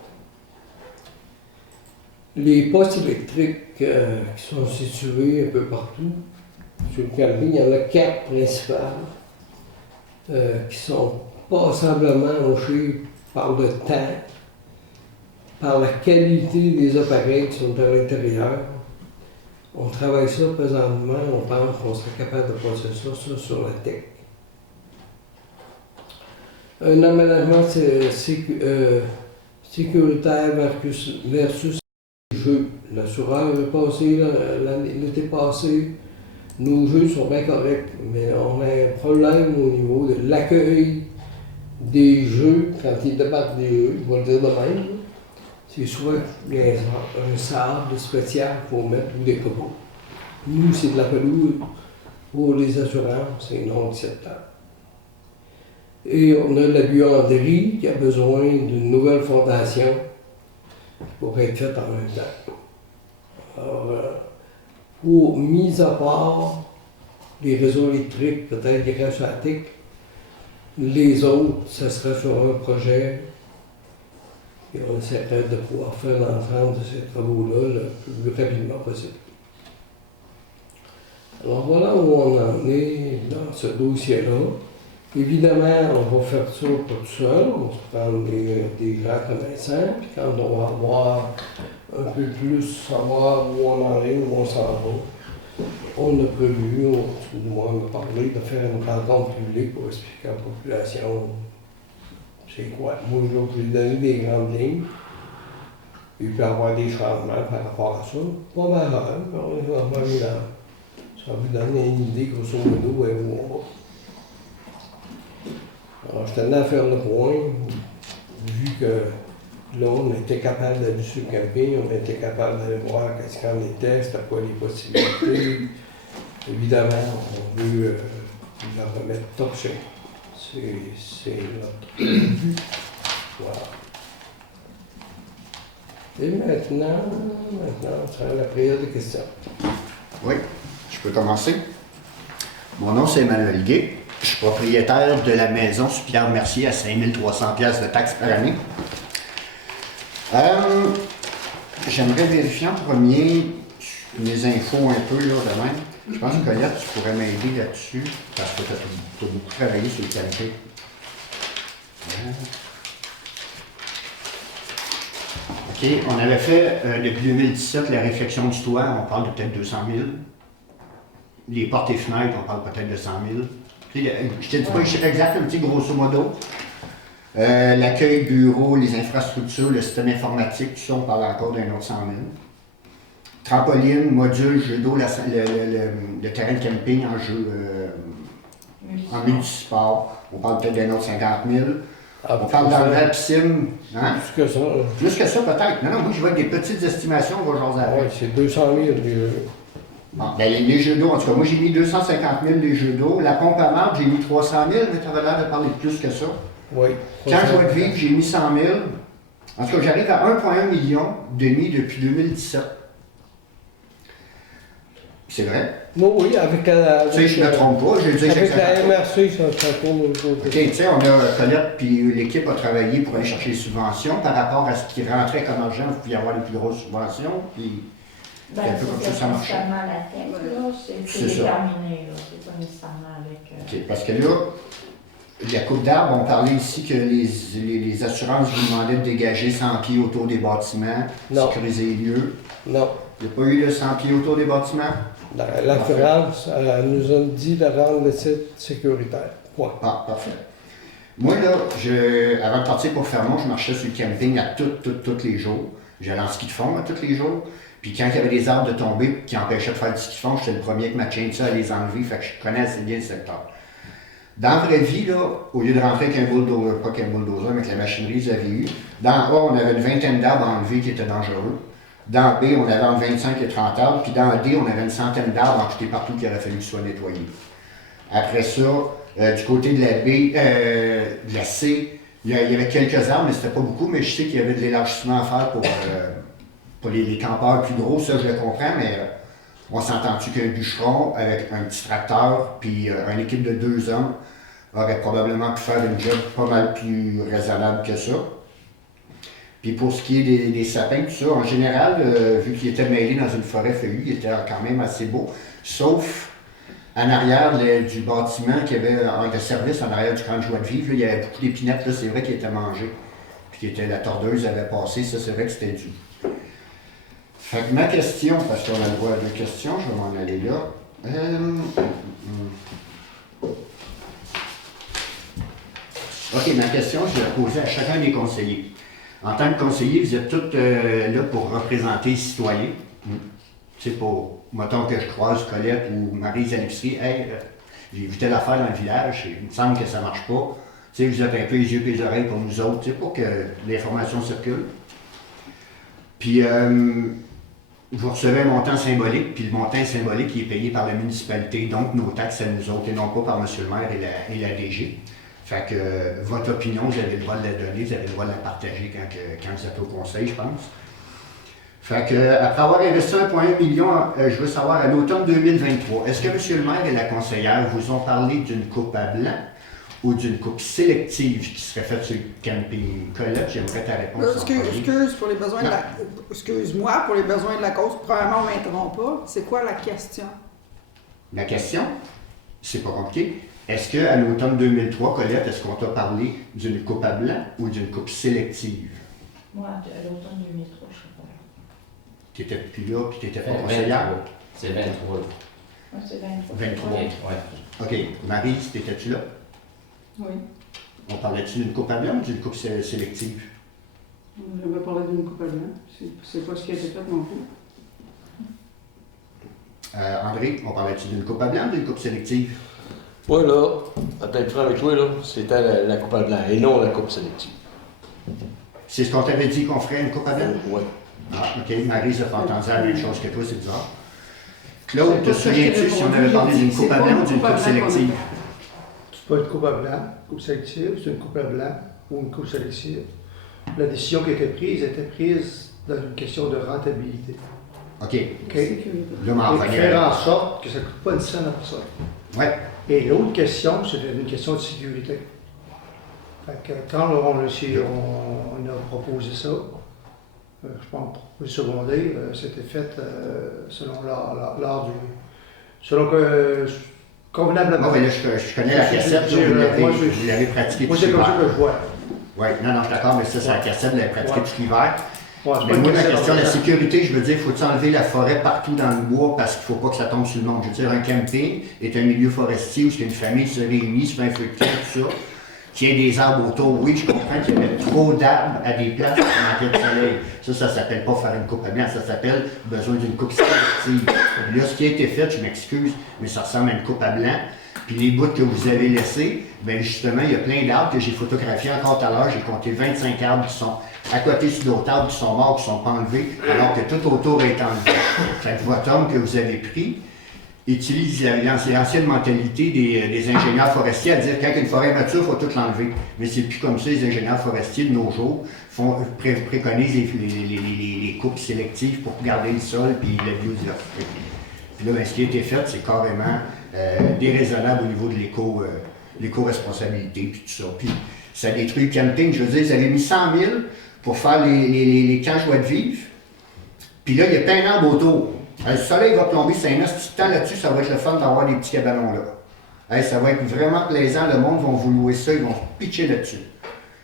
Les postes électriques qui sont situés un peu partout sur le camping, il y en a 4 principales qui sont passablement hochées par le temps, par la qualité des appareils qui sont à l'intérieur. On travaille ça présentement, on pense qu'on serait capable de passer ça sur la tech. Un aménagement sécuritaire versus jeux. L'assureur est passé l'été passé. Nos jeux sont bien corrects, mais on a un problème au niveau de l'accueil des jeux quand ils débattent des jeux, je vais le dire de même. C'est soit un sable spécial pour mettre ou des copeaux. Nous, c'est de la pelouse. Pour les assurances, c'est non acceptable. Et on a la buanderie qui a besoin d'une nouvelle fondation qui pourrait être faite en même temps. Alors, pour mise à part les réseaux électriques, peut-être des rachatiques, les autres, ce serait sur un projet. Et on essaierait de pouvoir faire l'ensemble de ces travaux-là le plus rapidement possible. Alors voilà où on en est dans ce dossier-là. Évidemment, on va faire ça pas tout seul, on va se prendre des gens connaissants, puis quand on va avoir un peu plus savoir où on en est, où on s'en va, on a prévu, tout le monde a parlé, de faire une rencontre publique pour expliquer à la population c'est quoi. Moi, je vais donner des grandes lignes. Il peut y avoir des changements par rapport à ça. Pas mal, mais on va voir là. Ça va vous donner une idée, grosso modo, où on va. Alors, je tenais à faire le point, vu que là, on était capable d'aller sur le camping, on était capable d'aller voir qu'est-ce qu'on était, c'était quoi les possibilités. Évidemment, on veut la remettre top shape. C'est notre but. Voilà. Et maintenant, c'est la période de questions. Oui, je peux commencer. Mon nom, c'est Emmanuel Gué. Je suis propriétaire de la maison sur Pierre-Mercier à 5300 $ de taxes par année. J'aimerais vérifier en premier mes infos un peu là de même. Je pense que Colette, tu pourrais m'aider là-dessus parce que tu as beaucoup travaillé sur le camping. OK, on avait fait depuis 2017 la réflexion du toit, on parle de peut-être 200 000. Les portes et fenêtres, on parle peut-être de 100 000. Je ne te dis pas les chiffres exacts, un petit grosso modo. L'accueil, bureau, les infrastructures, le système informatique, tout ça, on parle encore d'un autre 100 000. Trampoline, module, jeu d'eau, le terrain de camping en jeu en multisport, on parle peut-être d'un autre 50 000. On parle dans la piscine. Hein? Plus que ça. Plus que ça, peut-être. Non, moi, je vois des petites estimations, on va jaser avec. Oui, c'est 200 000. Bon, ben, les jeux d'eau, en tout cas, moi, j'ai mis 250 000 les jeux d'eau. La pompe à marde, j'ai mis 300 000, mais tu avais l'air de parler de plus que ça. Oui. Quand je vais vivre, j'ai mis 100 000. En tout cas, j'arrive à 1,1 million de mis depuis 2017. C'est vrai? Oui, avec la. Tu sais, je ne me trompe pas. Avec la MRC, ça tourne autour de ça. OK, tu sais, on a Colette puis l'équipe a travaillé pour aller chercher les subventions par rapport à ce qui rentrait comme argent. Vous pouviez avoir les plus grosses subventions. Puis Ben, c'est un peu comme c'est ça marchait. nécessairement la tech, là. C'est C'est ça. déterminé, là. C'est pas nécessairement avec. OK, parce que là, la coupe d'arbres, on parlait ici que les assurances vous demandaient de dégager 100 pieds autour des bâtiments, Non. sécuriser les lieux. Non. Il n'y a pas eu de 100 pieds autour des bâtiments? L'assurance nous a dit de rendre le site sécuritaire. Point. Ah, parfait. Moi, là, avant de partir pour Fermont, je marchais sur le camping à tous les jours. J'allais en ski de fond à tous les jours. Puis quand il y avait des arbres de tomber qui empêchaient de faire du ski de fond, j'étais le premier avec ma chainsaw à les enlever, fait que je connais assez bien le secteur. Dans la vraie vie, là, au lieu de rentrer avec un bulldozer, pas qu'un bulldozer, mais avec la machinerie que vous avez eue, dans A, on avait une vingtaine d'arbres à enlever qui étaient dangereux. Dans B, on avait entre 25 et 30 arbres, puis dans D, on avait une centaine d'arbres en tout et partout qui aurait fallu qu'ils soient nettoyés. Après ça, du côté de la B, de la C, il y avait quelques arbres, mais c'était pas beaucoup, mais je sais qu'il y avait de l'élargissement à faire pour les campeurs plus gros, ça je le comprends, mais on s'entend-tu qu'un bûcheron avec un petit tracteur, puis une équipe de 2 hommes, aurait probablement pu faire une job pas mal plus raisonnable que ça. Puis pour ce qui est des sapins, tout ça, en général, vu qu'il était mêlé dans une forêt feuillue, il était quand même assez beau, sauf en arrière du bâtiment qui avait de service, en arrière du camp de joie de vivre, là, il y avait beaucoup d'épinettes, là, c'est vrai qu'il était mangé. Puis la tordeuse avait passé, ça c'est vrai que c'était dû. Fait que ma question, parce qu'on a le droit à 2 questions, je vais m'en aller là. OK, ma question, je vais la poser à chacun des conseillers. En tant que conseiller, vous êtes tous là pour représenter les citoyens. C'est pour, mettons que je croise Colette ou Maryse à l'épicerie, hey, j'ai vu telle affaire dans le village, il me semble que ça ne marche pas. T'sais, vous êtes un peu les yeux et les oreilles pour nous autres, pour que l'information circule. Puis, vous recevez un montant symbolique, puis le montant symbolique qui est payé par la municipalité, donc nos taxes à nous autres, et non pas par M. le maire et la DG. Fait que votre opinion, vous avez le droit de la donner, vous avez le droit de la partager quand vous êtes au conseil, je pense. Fait que, après avoir investi 1,1 million, je veux savoir, à l'automne 2023, est-ce que M. le maire et la conseillère vous ont parlé d'une coupe à blanc ou d'une coupe sélective qui serait faite sur le camping? Colette, j'aimerais ta réponse. Excuse-moi, pour les besoins de la cause, premièrement, on ne m'interrompt pas. C'est quoi la question? La question, c'est pas compliqué. Est-ce qu'à l'automne 2003, Colette, est-ce qu'on t'a parlé d'une coupe à blanc ou d'une coupe sélective? Moi, à l'automne 2003, je sais pas. Tu n'étais plus là, puis tu n'étais pas conseillère? C'est 23. Moi, c'est 23. 23. Ouais. OK. Marie, t'étais-tu là? Oui. On parlait-tu d'une coupe à blanc ou d'une coupe sélective? Je vais parler d'une coupe à blanc. C'est pas ce qui a été fait non plus. André, on parlait-tu d'une coupe à blanc ou d'une coupe sélective? Moi, là, à être franc avec toi, là, c'était la coupe à blanc et non la coupe sélective. C'est ce qu'on t'avait dit qu'on ferait une coupe à blanc? Oui. Ah, OK. Marie, ça fait entendre la même chose que toi, c'est bizarre. Claude, te souviens-tu si on avait parlé d'une coupe à blanc ou d'une coupe sélective? C'est pas une coupe à blanc, coupe sélective, c'est une coupe à blanc ou une coupe sélective. La décision qui était prise dans une question de rentabilité. OK. OK? Là, m'en Et faire en sorte que ça ne coûte pas une scène à personne. Ouais. Et l'autre question, c'était une question de sécurité. Fait que quand on a proposé ça, je pense pour le secondaire, c'était fait selon l'art du... Selon que... convenablement. Moi, ben là, je connais la cassette, vous l'avez pratiquée tout moi, c'est comme ça l'hiver. que je vois. Oui, non, je suis d'accord, mais ça, c'est la cassette, vous l'avez pratiquée tout l'hiver. Ouais, c'est Mais pas moi, une la cassette, question de la ça. sécurité, je veux dire, faut-il enlever la forêt partout dans le bois parce qu'il ne faut pas que ça tombe sur le monde? Je veux dire, un camping est un milieu forestier où une famille se réunit, se fait un feu de camp, tout ça. Qu'il y ait des arbres autour, oui, je comprends qu'il y avait trop d'arbres à des places qui manquaient de soleil. Ça s'appelle pas faire une coupe à blanc, ça s'appelle besoin d'une coupe sélective. Là, ce qui a été fait, je m'excuse, mais ça ressemble à une coupe à blanc. Puis les bouts que vous avez laissés, bien justement, il y a plein d'arbres que j'ai photographiés encore tout à l'heure. J'ai compté 25 arbres qui sont à côté sur d'autres arbres qui sont morts, qui ne sont pas enlevés, alors que tout autour est enlevé. Fait que votre homme que vous avez pris utilise l'ancienne mentalité des ingénieurs forestiers à dire qu'avec une forêt mature, il faut tout l'enlever. Mais c'est plus comme ça, les ingénieurs forestiers de nos jours préconisent les coupes sélectives pour garder le sol et la biodiversité. Puis là, bien, ce qui a été fait, c'est carrément déraisonnable au niveau de l'éco-responsabilité puis tout ça. Puis ça détruit le camping. Je veux dire, ils avaient mis 100 000 pour faire les camps joie de vivre. Puis là, il y a plein d'arbres autour. Le soleil va plomber, c'est un petit temps là-dessus, ça va être le fun d'avoir des petits cabanons là. Ça va être vraiment plaisant, le monde va vous louer ça, ils vont pitcher là-dessus.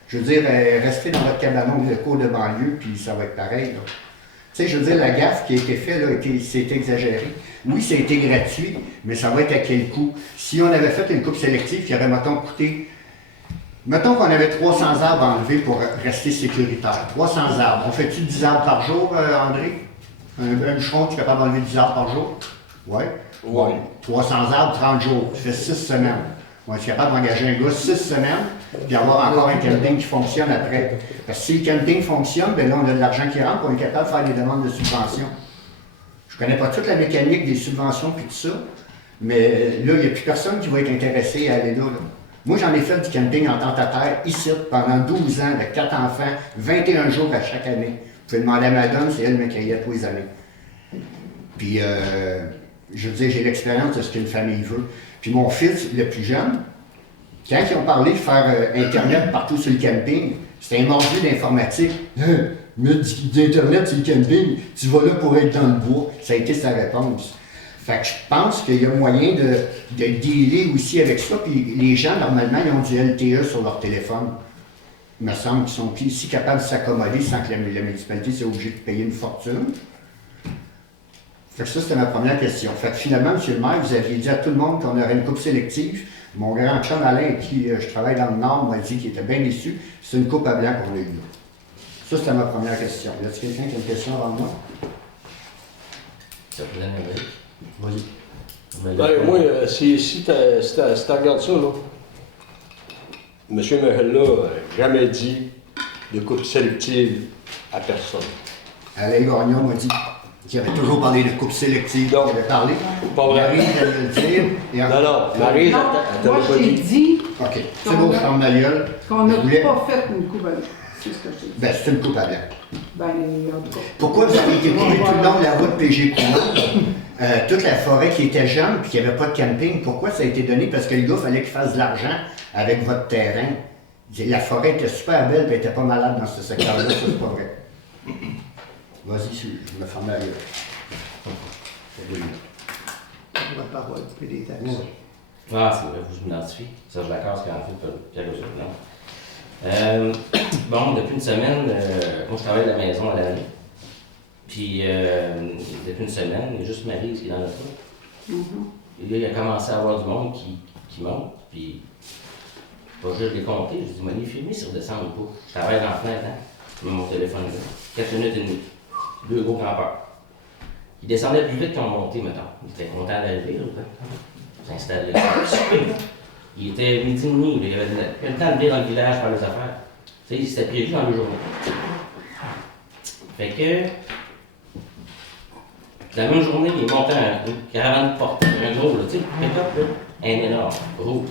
Je veux dire, restez dans votre cabanon de cours de banlieue, puis ça va être pareil. Tu sais, je veux dire, la gaffe qui a été faite, c'est exagéré. Oui, ça a été gratuit, mais ça va être à quel coût? Si on avait fait une coupe sélective qui aurait, mettons, coûté... Mettons qu'on avait 300 arbres enlevés pour rester sécuritaire. 300 arbres. On fait-tu 10 arbres par jour, André? Un bûcheron, tu es capable d'enlever 10 arbres par jour? Oui. Ouais. 300 arbres, 30 jours. Tu fais 6 semaines. Ouais, tu es capable d'engager un gars 6 semaines, puis avoir encore un camping qui fonctionne après. Parce que si le camping fonctionne, bien là, on a de l'argent qui rentre, on est capable de faire des demandes de subventions. Je ne connais pas toute la mécanique des subventions et tout ça, mais là, il n'y a plus personne qui va être intéressé à aller là. Moi, j'en ai fait du camping en tente à terre, ici, pendant 12 ans, avec 4 enfants, 21 jours à chaque année. Vous pouvez demander à madame, c'est elle qui m'accueillait tous les années. Puis, je veux dire, j'ai l'expérience de ce qu'une famille veut. Puis mon fils, le plus jeune, quand ils ont parlé de faire Internet partout sur le camping, c'était un mordu d'informatique. Mettre d'Internet sur le camping, tu vas là pour être dans le bois. Ça a été sa réponse. Fait que je pense qu'il y a moyen de dealer aussi avec ça. Puis les gens, normalement, ils ont du LTE sur leur téléphone. Il me semble qu'ils sont aussi capables de s'accommoder sans que la municipalité soit obligée de payer une fortune. Fait que ça, c'était ma première question. Fait que finalement, M. le maire, vous aviez dit à tout le monde qu'on aurait une coupe sélective. Mon grand chum Alain, avec qui je travaille dans le Nord, m'a dit qu'il était bien déçu. C'est une coupe à blanc qu'on a eue là. Ça, c'était ma première question. Y a-t-il quelqu'un qui a une question avant moi? Ça peut l'amener. Vas-y. Ben, moi, si tu regardes ça, là, M. Mahella n'a jamais dit de coupe sélective à personne. Alain Gagnon m'a dit qu'il avait toujours parlé de coupe sélective. Non. Il avait parlé. Pas vrai. Marie vient de le dire. Et Non, Marie, Non, elle moi, t'avait je pas t'ai dit. dit OK. C'est beau, je ferme ma gueule. qu'on n'a Je voulais- pas fait une coupe à l'eau. C'est ce que je t'ai dit. Ben, c'est une coupe à blanc. Ben, en tout cas. Pourquoi vous avez été couru tout le long de la route PG Coulon, toute la forêt qui était jeune puis qu'il n'y avait pas de camping, pourquoi ça a été donné? Parce que le gars, il fallait qu'il fasse de l'argent avec votre terrain. La forêt était super belle et elle n'était pas malade dans ce secteur-là, ça c'est pas vrai. Vas-y, je me ferme la gueule. On va pas avoir de payer des taxes. Ah, c'est vrai, faut que je m'identifie. Ça, je l'accorde, c'est qu'en fait, Pierre-Joseph, non. Bon, depuis une semaine, moi je travaille de la maison à l'année. Puis, depuis une semaine, il y a juste Marie qui est dans le truc. Et là, il a commencé à avoir du monde qui monte. Puis, pas juste les compter. Je dis, Moni, filmez si redescend ou pas. Je travaille dans la fenêtre, hein. Je mets mon téléphone là. 4 minutes et demie. 2 gros campeurs. Ils descendaient plus vite qu'ils ont monté, mettons. Ils étaient contents d'arriver, là. S'installer. Il était midi et demi, il avait le temps de venir dans le village faire les affaires. Tu sais, c'était prévu dans le journée. Fait que, la même journée, il montait une caravane de porte, un gros, là, tu sais, pick-up, là, un énorme, gros.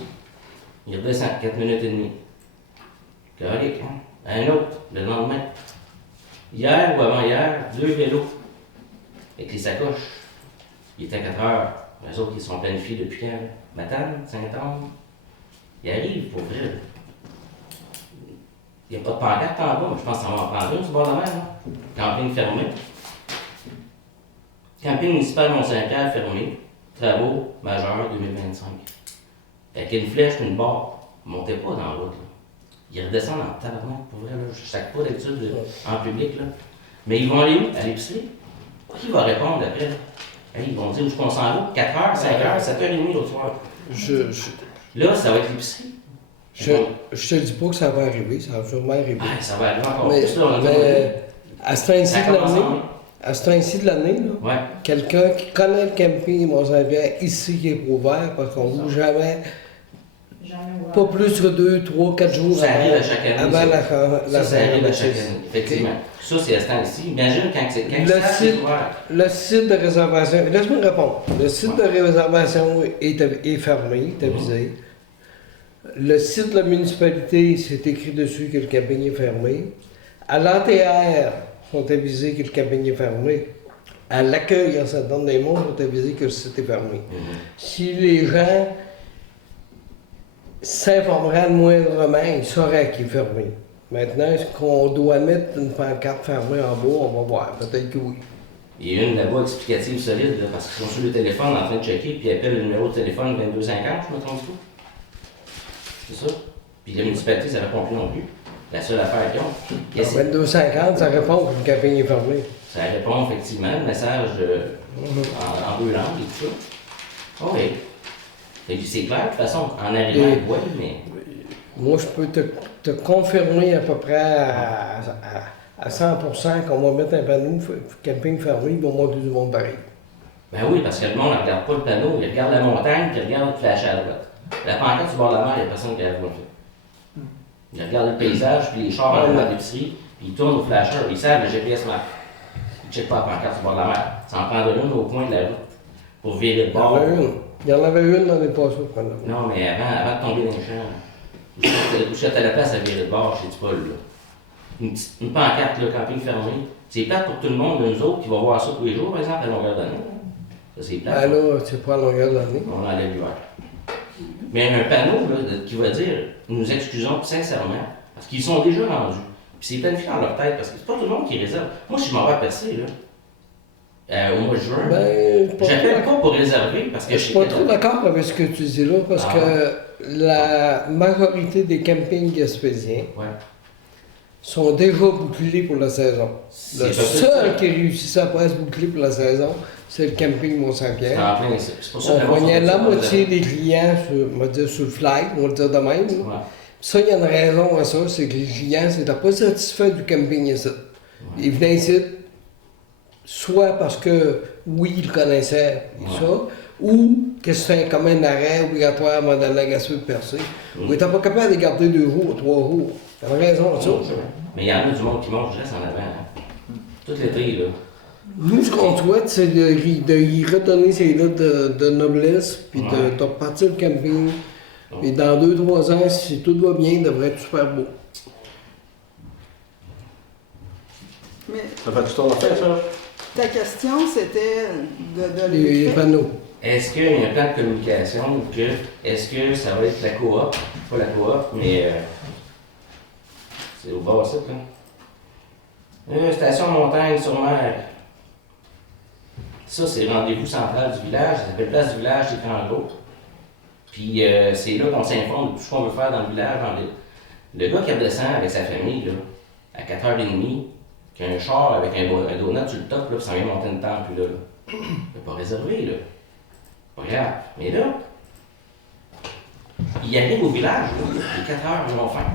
Il redescend 4 minutes et demie. Correct, hein? Un autre, le lendemain. Hier ou avant-hier, 2 vélos. Avec les sacoches. Il était 4 heures. Les autres, ils sont planifiés depuis quand? Matane, Saint-Anne. Ils arrivent pour vrai. Il n'y a pas de pancarte en bas, mais je pense que ça va en prendre une sur le bord de la mer. Hein? Camping fermé. Camping municipal Mont-Saint-Pierre fermé. Travaux majeurs 2025. Avec une flèche et une barre. Montez pas dans la route. Là. Ils redescendent en tabarnak, pour vrai. Là. Je ne sac pas d'habitude en public. Là. Mais ils vont aller où? À l'épicerie. Qui va répondre après? Là? Hey, ils vont dire où est-ce qu'on s'en va? 4 h, 5 h, 7 h 30 l'autre soir. Là, ça va être l'épicerie. Je te dis pas que ça va arriver, ça va sûrement arriver. Ah, ça va arriver encore Mais, plus. Là, on a mais à ce temps-ci ça de commence l'année, en- à ce temps-ci de l'année, là, Ouais. quelqu'un qui connaît le camping Mont-Saint-Pierre ici qui est ouvert, parce qu'on ne loue jamais, Jamais ouvert. pas plus que 2, 3, 4 jours Ça arrive à chaque année. avant ça. la Ça arrive à chaque notice. année, effectivement. Ça, c'est à ce temps-ci. Imagine quand c'est Le ça, c'est site- ouvert. Le site de réservation, laisse-moi répondre. Le site de réservation est fermé, est avisé. Le site de la municipalité, c'est écrit dessus que le camping est fermé. À l'ATR, sont avisés que le camping est fermé. À l'accueil en Saint-Anne-des-Monts, sont avisés que le site est fermé. Si les gens s'informeraient moindrement, ils sauraient qu'il est fermé. Maintenant, est-ce qu'on doit mettre une pancarte fermée en bas? On va voir. Peut-être que oui. Il y a une là-bas explicative solide, là, parce qu'ils sont sur le téléphone en train de checker, puis ils appellent le numéro de téléphone 2250, je me trompe pas. C'est ça. Puis la municipalité, ça répond plus non plus. La seule affaire qu'ils ont. En 22,50, ça répond que le camping est fermé. Ça répond effectivement, le message en deux langues et tout ça. OK. Fait que c'est clair, de toute façon, en arrivant, Et- oui, mais. Moi, je peux te confirmer à peu près à 100% qu'on va mettre un panneau camping fermé, ils vont monter du monde pareil. Ben oui, parce que le monde ne regarde pas le panneau, il regarde la montagne, puis il regarde le flash à droite. La pancarte sur le bord de la mer, il n'y a personne qui la voit fait. Il regarde le paysage, puis les chars à droite l'épicerie, puis il tourne au flasheur, ils savent le GPS map. Ils ne checkent pas la pancarte sur le bord de la mer. Ça en prendrait une au coin de la route pour virer de bord. Il y en avait une l'année passée, je crois. Non, mais avant de tomber dans les champs, où j'étais à la place à virer de bord chez Paul, là. Une pancarte, là, camping fermé. C'est plate pour tout le monde, nous autres, qui va voir ça tous les jours, par exemple, à longueur d'année. Ça, c'est plate. Ben là, c'est pas à longueur d'année. On enlève l'hiver. Mais un panneau là, qui va dire nous excusons sincèrement, parce qu'ils sont déjà rendus. Puis c'est planifié dans leur tête, parce que c'est pas tout le monde qui réserve. Moi, si je m'en vais à Percé, là, au mois de juin, j'appelle pas pour réserver, parce que je suis pas trop d'accord avec ce que tu dis là, parce que la majorité des campings gaspésiens sont déjà bouclés pour la saison. Le seul qui réussit à pas se boucler pour la saison, c'est le camping Mont-Saint-Pierre. On voyait la moitié des clients sur le flight, on va le dire de même. Ça, il y a une raison à ça, c'est que les clients n'étaient pas satisfaits du camping ici. Ils venaient ici, soit parce que, oui, ils connaissaient ça, ou que c'était comme un arrêt obligatoire avant d'aller à la Gaspé de Percé. Ou ils n'étaient pas capables de garder 2 jours, 3 jours. Il y a une raison à ça. Mais il y en a du monde qui mange, je reste en avant. Hein. Tout l'été, là. Nous, ce qu'on souhaite, c'est de y redonner ses lettres de noblesse, puis de repartir le camping. Et dans 2-3 ans, si tout va bien, il devrait être super beau. Mais Ça fait du temps à faire, ça? ta question, c'était de Les panneaux. Est-ce qu'il y a un plan de communication ou est-ce que ça va être la coop, pas la coop, mais c'est au bas site, là. Station montagne sur mer. Ça, c'est le rendez-vous central du village, ça s'appelle Place du village des Crangots. Puis c'est là qu'on s'informe de tout ce qu'on veut faire dans le village. Le gars qui redescend avec sa famille, là, à 4h30, qui a un char avec un donut sur le top, là, puis ça vient monter une tente, puis là, il n'est pas réservé, là. Pas grave. Mais là, il arrive au village, là, il est 4h, ils vont faire.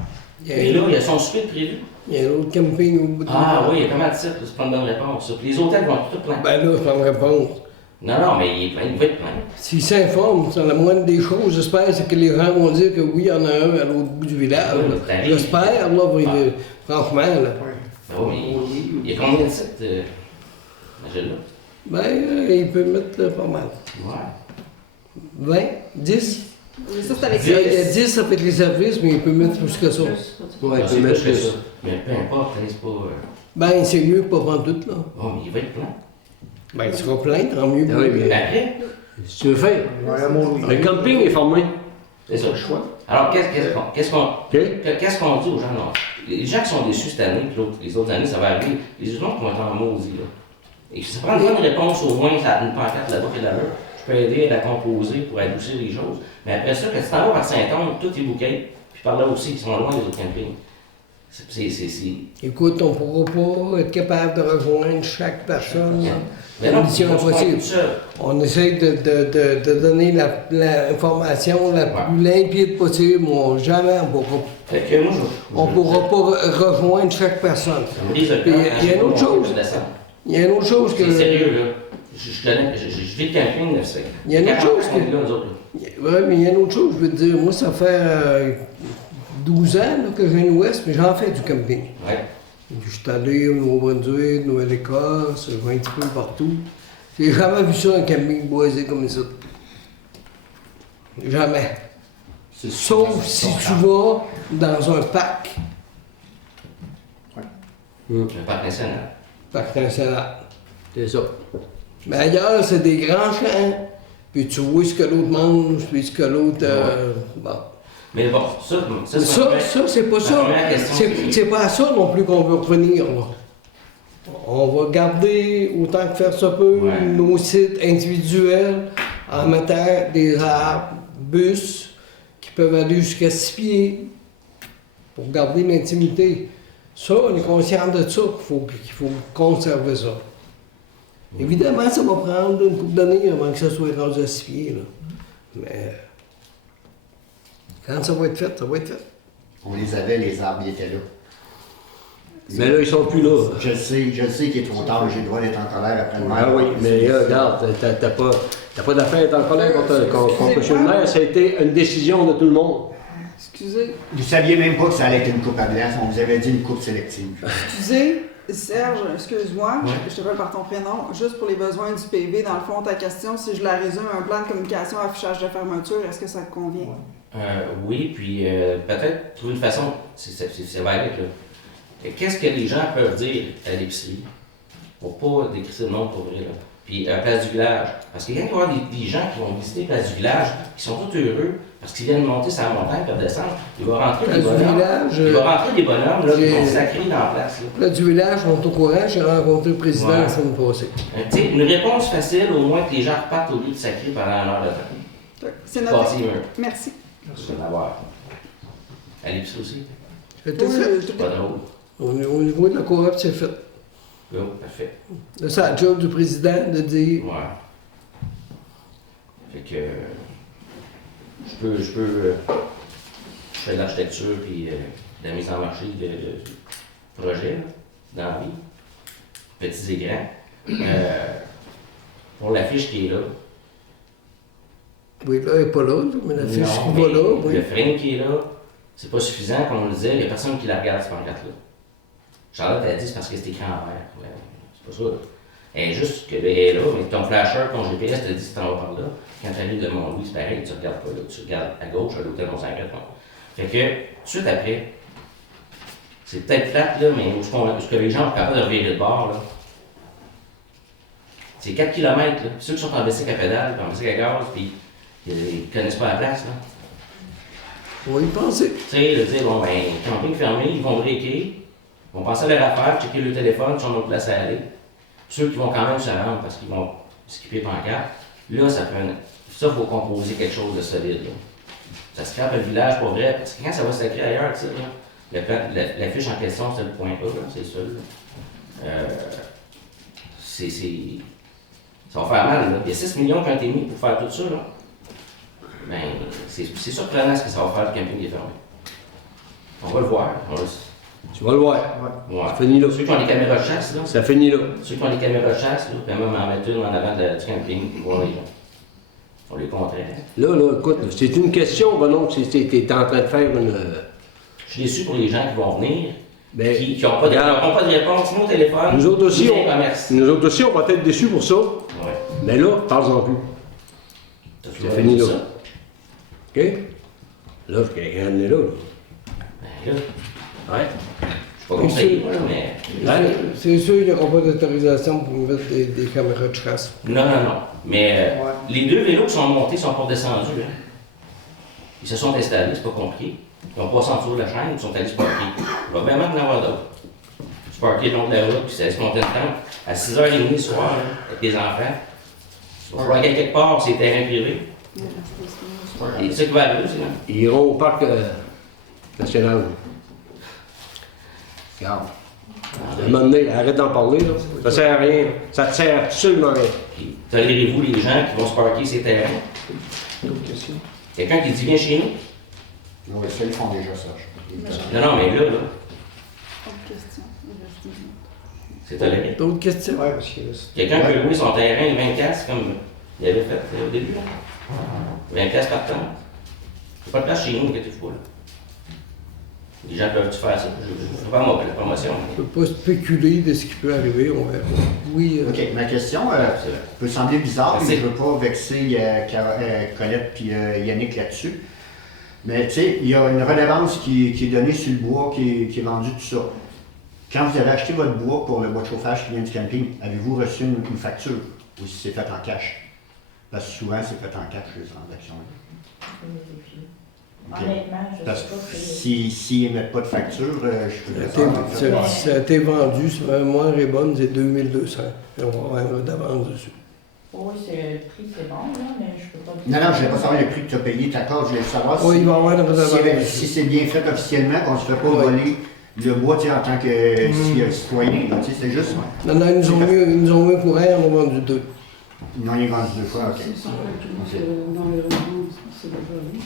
Et là, il y a son souper prévu. Il y a un autre camping au bout de Oui, il y a pas mal de sites, c'est pas une bonne réponse. Ça. Puis les hôtels vont tout plein. Ben là, je prends réponse. Non, mais il est plein, il va être plein. S'ils s'informent, c'est la moindre des choses, j'espère, c'est que les gens vont dire que oui, il y en a un à l'autre bout du village. J'espère, là, franchement. Là. Mais il y a combien de sites, Angela? Ben, il peut mettre pas mal. 20, 10. Ça, c'est avec Il y a 10 avec les services, mais il peut mettre plus que ça. Ouais, il peut mettre plus. Mais peu importe, c'est pas. Ben, c'est mieux que pas prendre tout, là. Mais il va être plein. Ben, il sera plein, tant mieux. Oui, mais Après, si tu veux faire, Ouais, le camping est formé. c'est ça le choix. Alors, qu'est-ce qu'on dit aux gens? Là? Les gens qui sont déçus cette année, puis les autres années, ça va arriver. Les autres vont être en maudit, là. Et si ça prend une bonne réponse, au moins, ça a une pancarte là-bas qui est là-bas. Je peux aider à la composer pour adoucir les choses. Mais après ça, quand tu t'en vas vers Saint-Onge, tout est bouquet. Puis par là aussi, ils sont loin des autres campings. Écoute, on ne pourra pas être capable de rejoindre chaque personne. Mais non, Mission impossible. On essaie de donner l'information la plus limpide possible. Jamais on ne pourra pas rejoindre chaque personne. Il y a une autre chose. Il y a une autre chose que... C'est sérieux, là. Je vis le camping, c'est... Il y a une autre chose que... Oui, mais il y a une autre chose, je veux te dire. Moi, ça fait 12 ans là, que j'ai une ouest, mais j'en fais du camping. Ouais. Je suis allé au Nouveau-Brunswick, Nouvelle-Écosse, je vais un petit peu partout. J'ai jamais vu ça, un camping boisé comme ça. Jamais. Sauf si tu vas dans un parc. Un parc national. Parc national. C'est ça. Mais ailleurs, c'est des grands champs, puis tu vois ce que l'autre mange, puis ce que l'autre... Bon. Mais bon, ça c'est pas ça. C'est pas à ça non plus qu'on veut revenir. Là. On va garder autant que faire se peut nos sites individuels en mettant des arbres, bus qui peuvent aller jusqu'à 6 pieds pour garder l'intimité. Ça, on est conscient de ça, qu'il faut conserver ça. Évidemment, ça va prendre une couple d'années avant que ça soit rendu à 6 pieds. Là. Mais quand ça va être fait, ça va être fait. On les avait, les arbres, ils étaient là. Mais là, ils sont plus là. Je le sais qu'il est trop tard, j'ai le droit d'être en colère après le maire. Ah oui, mais là, regarde, t'as pas d'affaire à être en colère contre M. le maire. Ça a été une décision de tout le monde. Excusez. Vous saviez même pas que ça allait être une coupe à glace, on vous avait dit une coupe sélective. Excusez, Serge, excuse-moi, Ouais. je t'appelle par ton prénom. Juste pour les besoins du PV, dans le fond, ta question, si je la résume, un plan de communication, affichage de fermeture, est-ce que ça te convient? Oui, puis peut-être trouver une façon, c'est vague, là. Qu'est-ce que les gens peuvent dire à l'épicerie pour pas décrisser le nom pour vrai, là? Puis Place du Village. Parce qu'il y a encore des gens qui vont visiter Place du Village, qui sont tous heureux, parce qu'ils viennent monter sur la montagne, puis descendre. Il va rentrer des bonhommes. Il va rentrer des bonhommes, là, qui vont sacrer dans la place. Là, du village, on est au courant, j'ai rencontré le président la semaine passée. Tu sais, une réponse facile, au moins que les gens repartent au lieu de sacrer pendant une heure de temps. C'est Passer noté. les murs. Merci. Je vais en avoir. À l'épicerie aussi. C'était Oui, fait. je te- Pas drôle. Au niveau de la coop, c'est fait. Go, parfait. Là, c'est la job du président de dire Ouais. Fait que je fais de l'architecture puis de la mise en marché de projets là, dans la vie, petits et grands. Pour l'affiche qui est là, oui, là, elle n'est pas là, mais la fiche non, qui va mais là, oui. le frame qui est là, c'est pas suffisant, comme on le disait, il n'y a personne qui la regarde cette pancarte-là. Charlotte a dit c'est parce que c'est écrit en vert. Ouais, c'est pas ça. Elle est juste que là, elle est là, mais ton flasher, ton GPS te dit que tu t'en vas par là. Quand tu arrives de Mont-Louis, c'est pareil, tu regardes pas là, tu regardes à gauche, à l'hôtel Mont-Saint-Grève. Fait que, tout de suite après, c'est peut-être plate, là, mais où ce que les gens sont capables de revirer de bord, là, c'est 4 km, là. Puis ceux qui sont en bicycle à pédale, puis en bicycle à gaz, puis ils connaissent pas la place, là. On va y penser. Tu sais, de dire, bon, ben, camping fermé, ils vont breaker, ils vont passer à leur affaire, checker le téléphone, ils sont dans notre place à aller. Ceux qui vont quand même se rendre parce qu'ils vont skipper pancarte, là, ça il faut composer quelque chose de solide, là. Ça scrape le village, pour vrai, parce que quand ça va se créer ailleurs, tu sais, là, la fiche en question, c'est le point A, là, c'est ça, là. Ça va faire mal, là. Il y a 6 millions qui ont été mis pour faire tout ça, là. Ben, c'est surprenant ce que ça va faire le camping qui est fermé. On va le voir. Tu vas le voir. Ouais. Ça finit là. Ceux qui ont des caméras de chasse, là. Ça finit là. Ceux qui ont des caméras de chasse, là, puis même en mettre une en avant du camping pour voir les gens. On les contraire. Là, écoute, c'est une question, ben non, t'es en train de faire une. Je suis déçu pour les gens qui vont venir, Ben, qui n'ont pas, regarde, pas de réponse, ni au téléphone, nous autres aussi, ni au commerce. nous autres aussi, on va être déçus pour ça. Ouais. Mais là, parle-en plus. C'est fini, là. ça. OK? Là, je suis amené là. Ben là, Ouais. je suis pas conseillé, moi, mais. Ouais. C'est sûr qu'il n'y aura pas d'autorisation pour mettre des caméras de chasse. Non. Mais les deux vélos qui sont montés sont pas descendus. Hein. Ils se sont installés, c'est pas compliqué. Ils ont passé en dessous de la chaîne, ils sont allés se parquer. Il va bien en avoir d'autres. Se parquer le long de la route, puis ça se monter le temps. À 6h30 le soir, là, avec les enfants. Il va falloir qu'il y ait quelque part, c'est terrain privé. Et c'est ce qui va arriver, c'est là. Ils iront au parc national. Regarde. À un moment donné, arrête d'en parler, là. Ça sert à rien. Ça te sert absolument à rien. Puis, tolérez-vous les gens qui vont se parquer ces terrains? D'autres questions? Quelqu'un qui dit viens chez nous? Oui, ça, ils font déjà ça. Non, mais là, Autre question. c'est toléré. D'autres questions? Oui, parce que Quelqu'un peut louer son terrain 20 piastres comme il avait fait au début, là. 20 piastres par temps. Il n'y a pas de place chez nous, inquiétez-vous pas, là. Les gens peuvent-tu faire ça? Je ne fais pas moi la promotion. On ne peut pas spéculer de ce qui peut arriver, on verra. Oui, OK, ma question C'est vrai. peut sembler bizarre, Merci. mais je ne veux pas vexer Colette et Yannick là-dessus. Mais tu sais, il y a une redevance qui est donnée sur le bois, qui est vendue, tout ça. Quand vous avez acheté votre bois pour le bois de chauffage qui vient du camping, avez-vous reçu une facture ou si c'est fait en cash? Parce que souvent, c'est fait en cash, les transactions. OK. Honnêtement, je Parce sais que pas s'ils n'émettent pas de facture, je peux ça a été vendu, si ma mémoire est bonne, c'est 2200. Et on va avoir une redevance dessus. Oui, le prix, c'est bon, là, mais je peux pas dire. Non, je ne voulais pas savoir le prix que tu as payé, d'accord, je voulais savoir Oui, il va y avoir une redevance si dessus. c'est bien fait officiellement, qu'on ne se fait pas Oui. voler le bois tu sais, en tant que citoyen. là, tu sais, c'est juste. Non, ils nous ont mis au courant, on a vendu 2. Ils ont vendu 2 fois, ok. Dans les revenus, c'est déjà vu.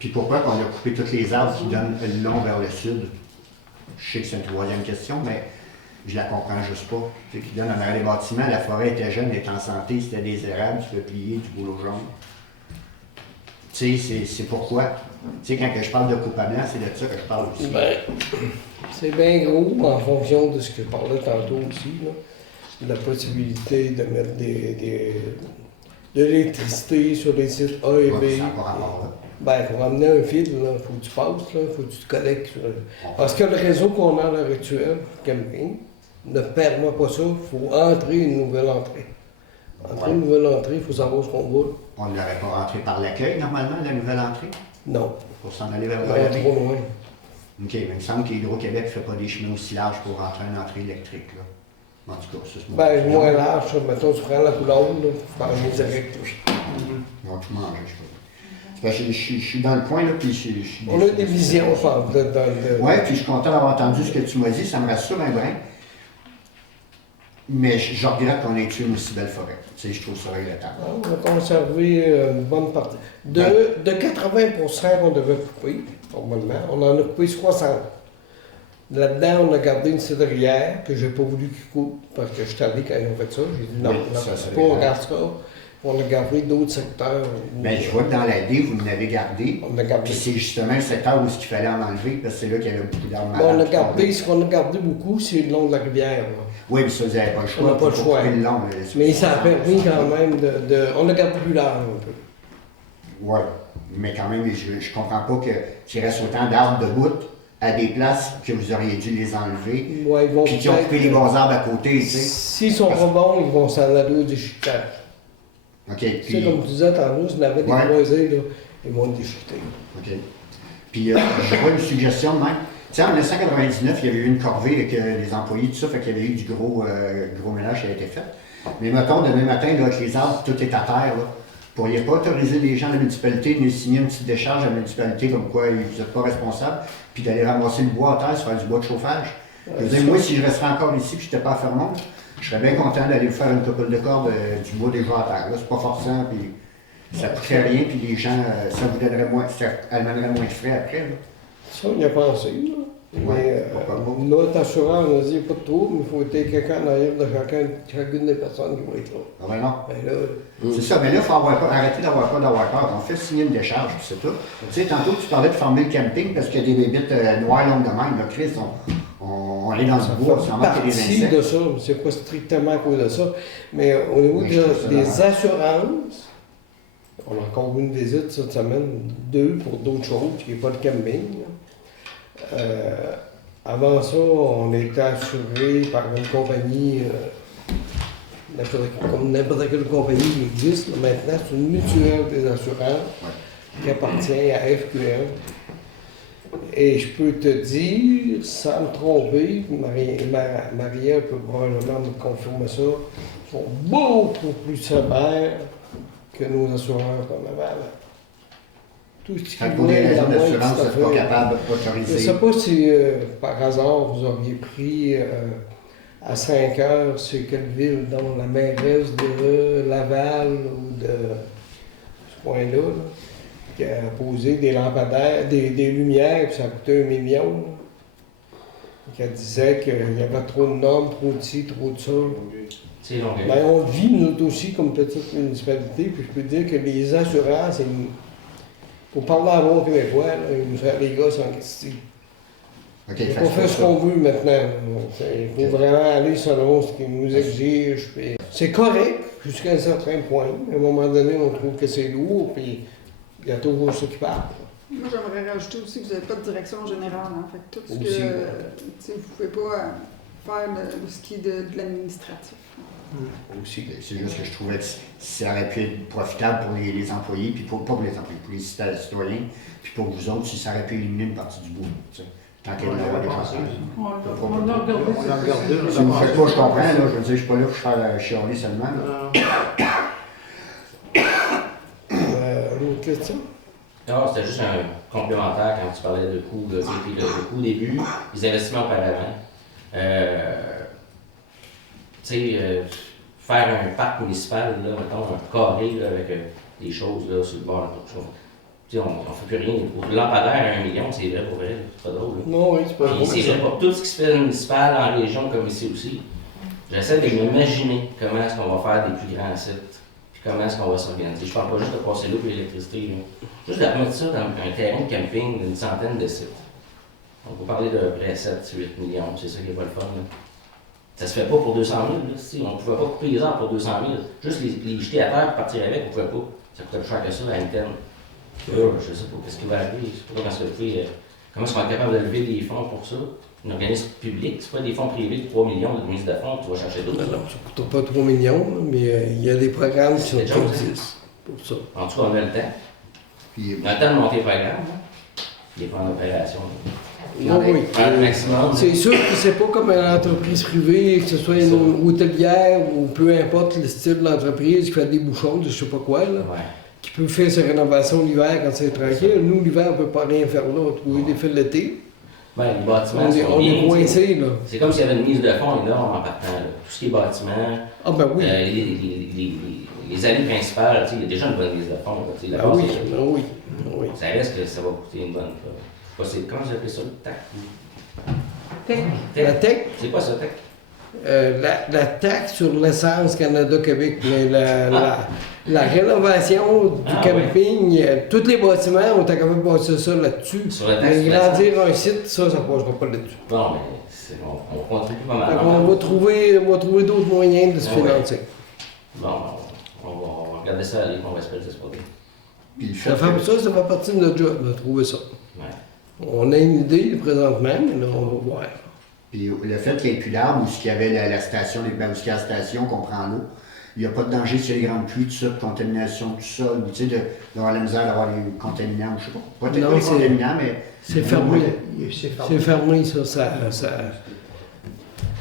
Puis pourquoi on a coupé tous les arbres qui donnent le long vers le sud? Je sais que c'est une troisième question, mais je la comprends juste pas. Tu sais, qui donne en arrière des bâtiments, la forêt était jeune, était en santé, c'était des érables, du peuplier, du bouleau jaune. Tu sais, c'est pourquoi. Tu sais, quand que je parle de coupe à blanc, c'est de ça que je parle aussi. Ben, c'est bien gros en fonction de ce que je parlais tantôt aussi, là. La possibilité de mettre de l'électricité sur les sites A et Ouais, B. ça n'a pas rapport, là. Ben, pour amener un fil, il faut que tu passes, il faut que tu te connectes. Parce que le réseau qu'on a à l'heure actuelle, camping, ne permet pas ça. Il faut entrer une nouvelle entrée. Entrer une nouvelle entrée, il faut savoir ce qu'on veut. On ne l'aurait pas rentré par l'accueil, normalement, la nouvelle entrée, Non, pour s'en aller vers on va le trop loin. OK, mais il me semble qu'Hydro-Québec ne fait pas des chemins aussi larges pour rentrer une entrée électrique, là. En tout cas, ça, c'est mon Ben, opinion. moins large, ça. Mettons, tu prends la couleur, là, tu parles direct. On va tout manger, je trouve. C'est parce que je suis dans le coin, là, puis je suis... On a des visions, je pense, Oui, puis je suis content d'avoir entendu ce que tu m'as dit, ça me rassure un brin. Mais je regrette qu'on ait tué une aussi belle forêt. Tu sais, je trouve ça regrettable. On a conservé une bonne partie. De 80% qu'on devait couper, normalement, on en a coupé 60. Là-dedans, on a gardé une cédrière que j'ai pas voulu qu'ils coupent parce que je suis allé quand ils ont fait ça. J'ai dit non, Oui, non, ça, c'est pas, on vrai. garde ça. On a gardé d'autres secteurs. Mais je vois que dans la D, vous m'avez gardé. On a gardé. Puis c'est justement le secteur où il fallait en enlever, parce que c'est là qu'il y avait beaucoup d'arbres Bon, on a malades. gardé, ce qu'on a gardé beaucoup, c'est le long de la rivière. Là. Oui, mais ça, vous n'avez pas le choix. On n'a pas le faut choix. couper le long, là. Mais ça a permis quand même on a gardé plus large un peu. Oui, mais quand même, je ne comprends pas qu'il reste autant d'arbres debout à des places que vous auriez dû les enlever. Ouais, ils vont Puis qui ont coupé les peut-être- bons arbres à côté, tu sais. S'ils sont pas bons, ils vont s'en aller au déchiquetage. OK, Tu sais, puis... comme tu disais tantôt, si on avait des Ouais. croisés, là, ils vont le déchiqueter. OK. Puis, je vois une suggestion de même. Tu sais, en 1999, il y avait eu une corvée avec les employés, tout ça, fait qu'il y avait eu du gros ménage qui a été fait. Mais mettons, demain matin, là, avec les arbres, tout est à terre, là. Vous ne pourriez pas autoriser les gens de la municipalité de nous signer une petite décharge à la municipalité comme quoi vous n'êtes pas responsable, puis d'aller ramasser le bois à terre, se faire du bois de chauffage. Je veux dire, moi, si je resterais encore ici et que je n'étais pas à Fermont, je serais bien content d'aller vous faire une couple de cordes du bois déjà à terre. Là, c'est pas forçant, puis ça ne coûterait rien, puis les gens, ça vous donnerait moins, ça amènerait moins de frais après. Là. Ça, on y a pensé. Là. Ouais, Mais pourquoi pas. notre assureur nous a dit pas de trouble, mais il faut être quelqu'un en arrière de chacune des personnes qui vont être là. Ah ben non. Ben là, C'est ça, mais là, il faut arrêter d'avoir peur. On fait signer une décharge, puis c'est tout. Tu sais, tantôt, tu parlais de former le camping parce qu'il y a des bébites noires longues de même. Là, Chris, on est dans ça le bois, fait ça manque qu'il y a des partie insectes. de ça, mais c'est pas strictement à cause de ça. Mais au niveau Oui, je trouve ça des dommage. assurances, on a encore eu une visite cette semaine, 2 pour d'autres choses, qui n'est pas le camping. Là. Avant ça, on était assuré par une compagnie, comme n'importe quelle compagnie qui existe. Là, maintenant, c'est une mutuelle des assurances qui appartient à FQL. Et je peux te dire, sans me tromper, puis Maria peut probablement me confirmer ça, sont beaucoup plus sévères que nos assureurs qu'on avait avant. Tout ce qui Fait que pour des voulait raisons la moindre d'assurance, vous petite n'êtes pas affaire. capable Je ne d'autoriser. sais pas si par hasard vous auriez pris à 5 heures, c'est quelle ville, dont la mairesse de Laval ou de ce coin-là, là, qui a posé des lampadaires, des lumières, puis ça a coûté 1 million. Là. Qui disait qu'il y avait trop de normes, trop de ci, trop de ça. C'est long. Ben, on vit, nous aussi, comme petite municipalité, puis je peux dire que les assurances, pour parler à bon québécois, là, ils nous font les gars sans question. OK, On fait ce qu'on veut maintenant. Là. Il faut vraiment aller selon ce qu'ils nous exigent. Puis c'est correct jusqu'à un certain point. À un moment donné, on trouve que c'est lourd, puis il y a toujours ceux qui parlent. Moi, j'aimerais rajouter aussi que vous n'avez pas de direction générale. Hein. Fait que tout ce que. Aussi, Tu sais, vous ne pouvez pas faire ce qui est de l'administratif. Aussi. C'est juste que je trouvais que ça aurait pu être profitable pour les employés, puis pas pour les employés, pour les citoyens, puis pour vous autres, si ça aurait pu éliminer une partie du bout. Tu sais, tant qu'il y a de l'avoir des choses. On a regardé On a regardé, on a Si vous ne pensé. faites pas, je comprends, là, je veux dire, je ne suis pas là pour faire chialer seulement. Là. Une autre question? Non, c'était juste un complémentaire quand tu parlais de coûts, le coût au début, les investissements auparavant. Faire un parc municipal, là, mettons, un carré là, avec des choses là, sur le bord, Tu sais, on fait plus rien. Pour lampadaire à 1 million, c'est vrai pour vrai, c'est pas drôle. Là. Non, oui, c'est pas Puis drôle. c'est vrai pour tout ce qui se fait municipal en région comme ici aussi. J'essaie de m'imaginer comment est-ce qu'on va faire des plus grands sites, puis comment est-ce qu'on va s'organiser. Je parle pas juste de passer l'eau et l'électricité, là. Juste de mettre ça dans un terrain de camping d'une centaine de sites. On peut parler de près 7-8 millions, c'est ça qui est pas le fun. Là. Ça se fait pas pour 200 000, là. Si, on pouvait pas couper les arbres pour 200 000. Juste les jeter à terre et partir avec, on pouvait pas. Ça coûtait plus cher que ça à l'antenne. Je sais pas, qu'est-ce qui va arriver, je sais pas comment est-ce qu'on est capable de lever des fonds pour ça. Un organisme public, c'est pas des fonds privés de 3 millions de mise de fonds, tu vas chercher d'autres. Non, ça ne coûtera pas 3 millions, là, mais il y a des programmes qui C'est sont déjà ça. 10 pour ça. En tout cas, on a le temps. Puis, On a le temps de monter le programme, hein. Les plans d'opération. Non, oui. Faire le maximum. C'est sûr que c'est pas comme une entreprise privée, que ce soit une hôtelière ou peu importe le style d'entreprise qui fait des bouchons, je sais pas quoi, là, Ouais. qui peut faire ses rénovations l'hiver quand c'est tranquille. Nous, l'hiver, on peut pas rien faire là, trouver des fils l'été. Ben, les bâtiments On est, sont on est bien. coincés, là. C'est comme s'il y avait une mise de fonds énorme en partant. Là. Tout ce qui est bâtiments, Ah ben oui. les allées principales, tu sais, il y a déjà une bonne mise de fonds. Là, tu sais, la Ah base, oui, c'est- ah oui, ah oui. Ça reste que ça va coûter une bonne. Je sais pas, comment j'appelle ça, le TAC? La tech, C'est pas ça, TAC? la taxe sur l'essence Canada-Québec, mais la rénovation du Ah, camping, tous les bâtiments, on est capable de passer ça là-dessus. Sur la taxe Mais sur grandir un site, ça passera pas là-dessus. Bon, mais on contribue pas mal. Fait qu'on va trouver d'autres moyens de se Ah ouais. financer. Bon, on va regarder ça aller, on va espérer que ça se passe bien. puis le Ça fait fait ça fait partie de notre job, de trouver ça. Ouais. On a une idée présentement, mais là, on va voir. Puis le fait qu'il n'y ait plus d'arbres, ou ce qu'il y avait la station, où il y a la station qu'on prend l'eau, il n'y a pas de danger sur les grandes pluies, tout ça, de contamination, tout ça, ou tu sais, d'avoir la misère d'avoir les contaminants, je sais pas. Peut-être Non, pas les c'est- contaminants, mais. C'est fermé. C'est C'est fermé, ça.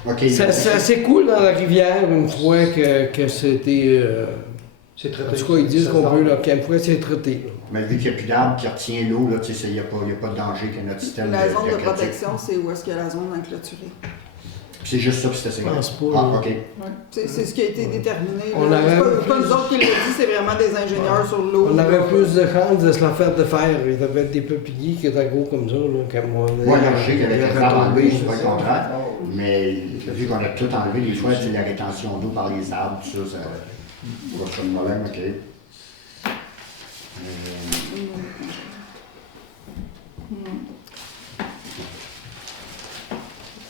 OK. Ça s'écoule dans la rivière une fois que c'était. C'est En traité. tout cas, ils disent Ça qu'on se peut, donne. là, qu'une fois c'est traité. là. Mais vu qu'il n'y a plus d'arbres qui retient l'eau, là, tu sais, il n'y a pas de danger que notre système La zone de critique. protection, c'est où est-ce que la zone est clôturée. Puis c'est juste ça, puis c'est assez Je pense grave. pas, Ah, là. OK. C'est ce qui a été déterminé. On là. aurait C'est pas plus- nous autres qui l'a dit, c'est vraiment des ingénieurs sur l'eau. On là. aurait plus de chance de se la faire de faire. Il y avait des peupliers qui étaient gros comme ça, là, comme on Moi, je sais qu'il y avait quelques arbres enlevés, c'est pas le ça. contraire. Mais vu qu'on a tout enlevé, des fois, c'est la rétention d'eau par les arbres, tout ça, ça va faire le problème, OK.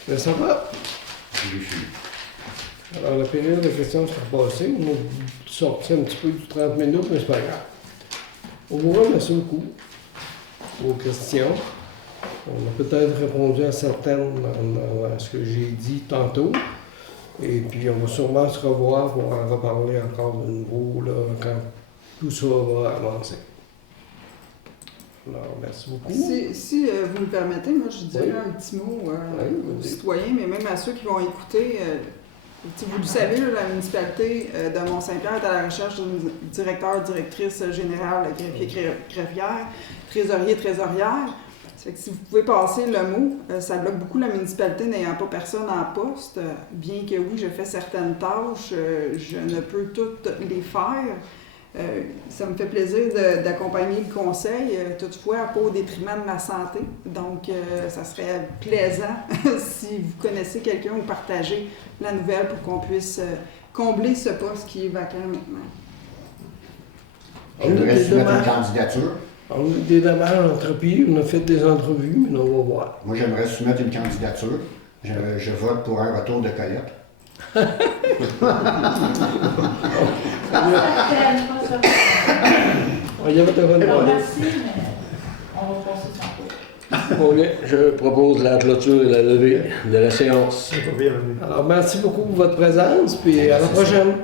Mais ça va. J'ai fini. Alors, la période de questions sera passée. On a sorti un petit peu du 30 minutes, mais c'est pas grave. On vous remercie beaucoup vos questions. On a peut-être répondu à certaines dans ce que j'ai dit tantôt. Et puis, on va sûrement se revoir pour en reparler encore de nouveau là, quand tout ça va avancer. Alors, merci beaucoup. Si vous me permettez, moi je dirais Oui. un petit mot aux vas-y. citoyens, mais même à ceux qui vont écouter. Vous le savez, là, la municipalité de Mont-Saint-Pierre est à la recherche d'un directeur, directrice générale, greffier, greffière, trésorier, trésorière. Ça fait que si vous pouvez passer le mot, ça bloque beaucoup la municipalité n'ayant pas personne en poste. Bien que oui, je fais certaines tâches, je ne peux toutes les faire. Ça me fait plaisir d'accompagner le conseil, toutefois pas au détriment de ma santé. Donc, ça serait plaisant si vous connaissez quelqu'un ou partagez la nouvelle pour qu'on puisse combler ce poste qui est vacant maintenant. Je voudrais soumettre une candidature. On a eu des dommages entrepris, on a fait des entrevues, mais on va voir. Moi, j'aimerais soumettre une candidature. Je vote pour un retour de Colette. Il y avait de bonnes paroles. Merci, mais on va passer sans cours. OK, je propose la clôture et la levée de la séance. C'est pas bien. Alors, merci beaucoup pour votre présence, puis à la prochaine.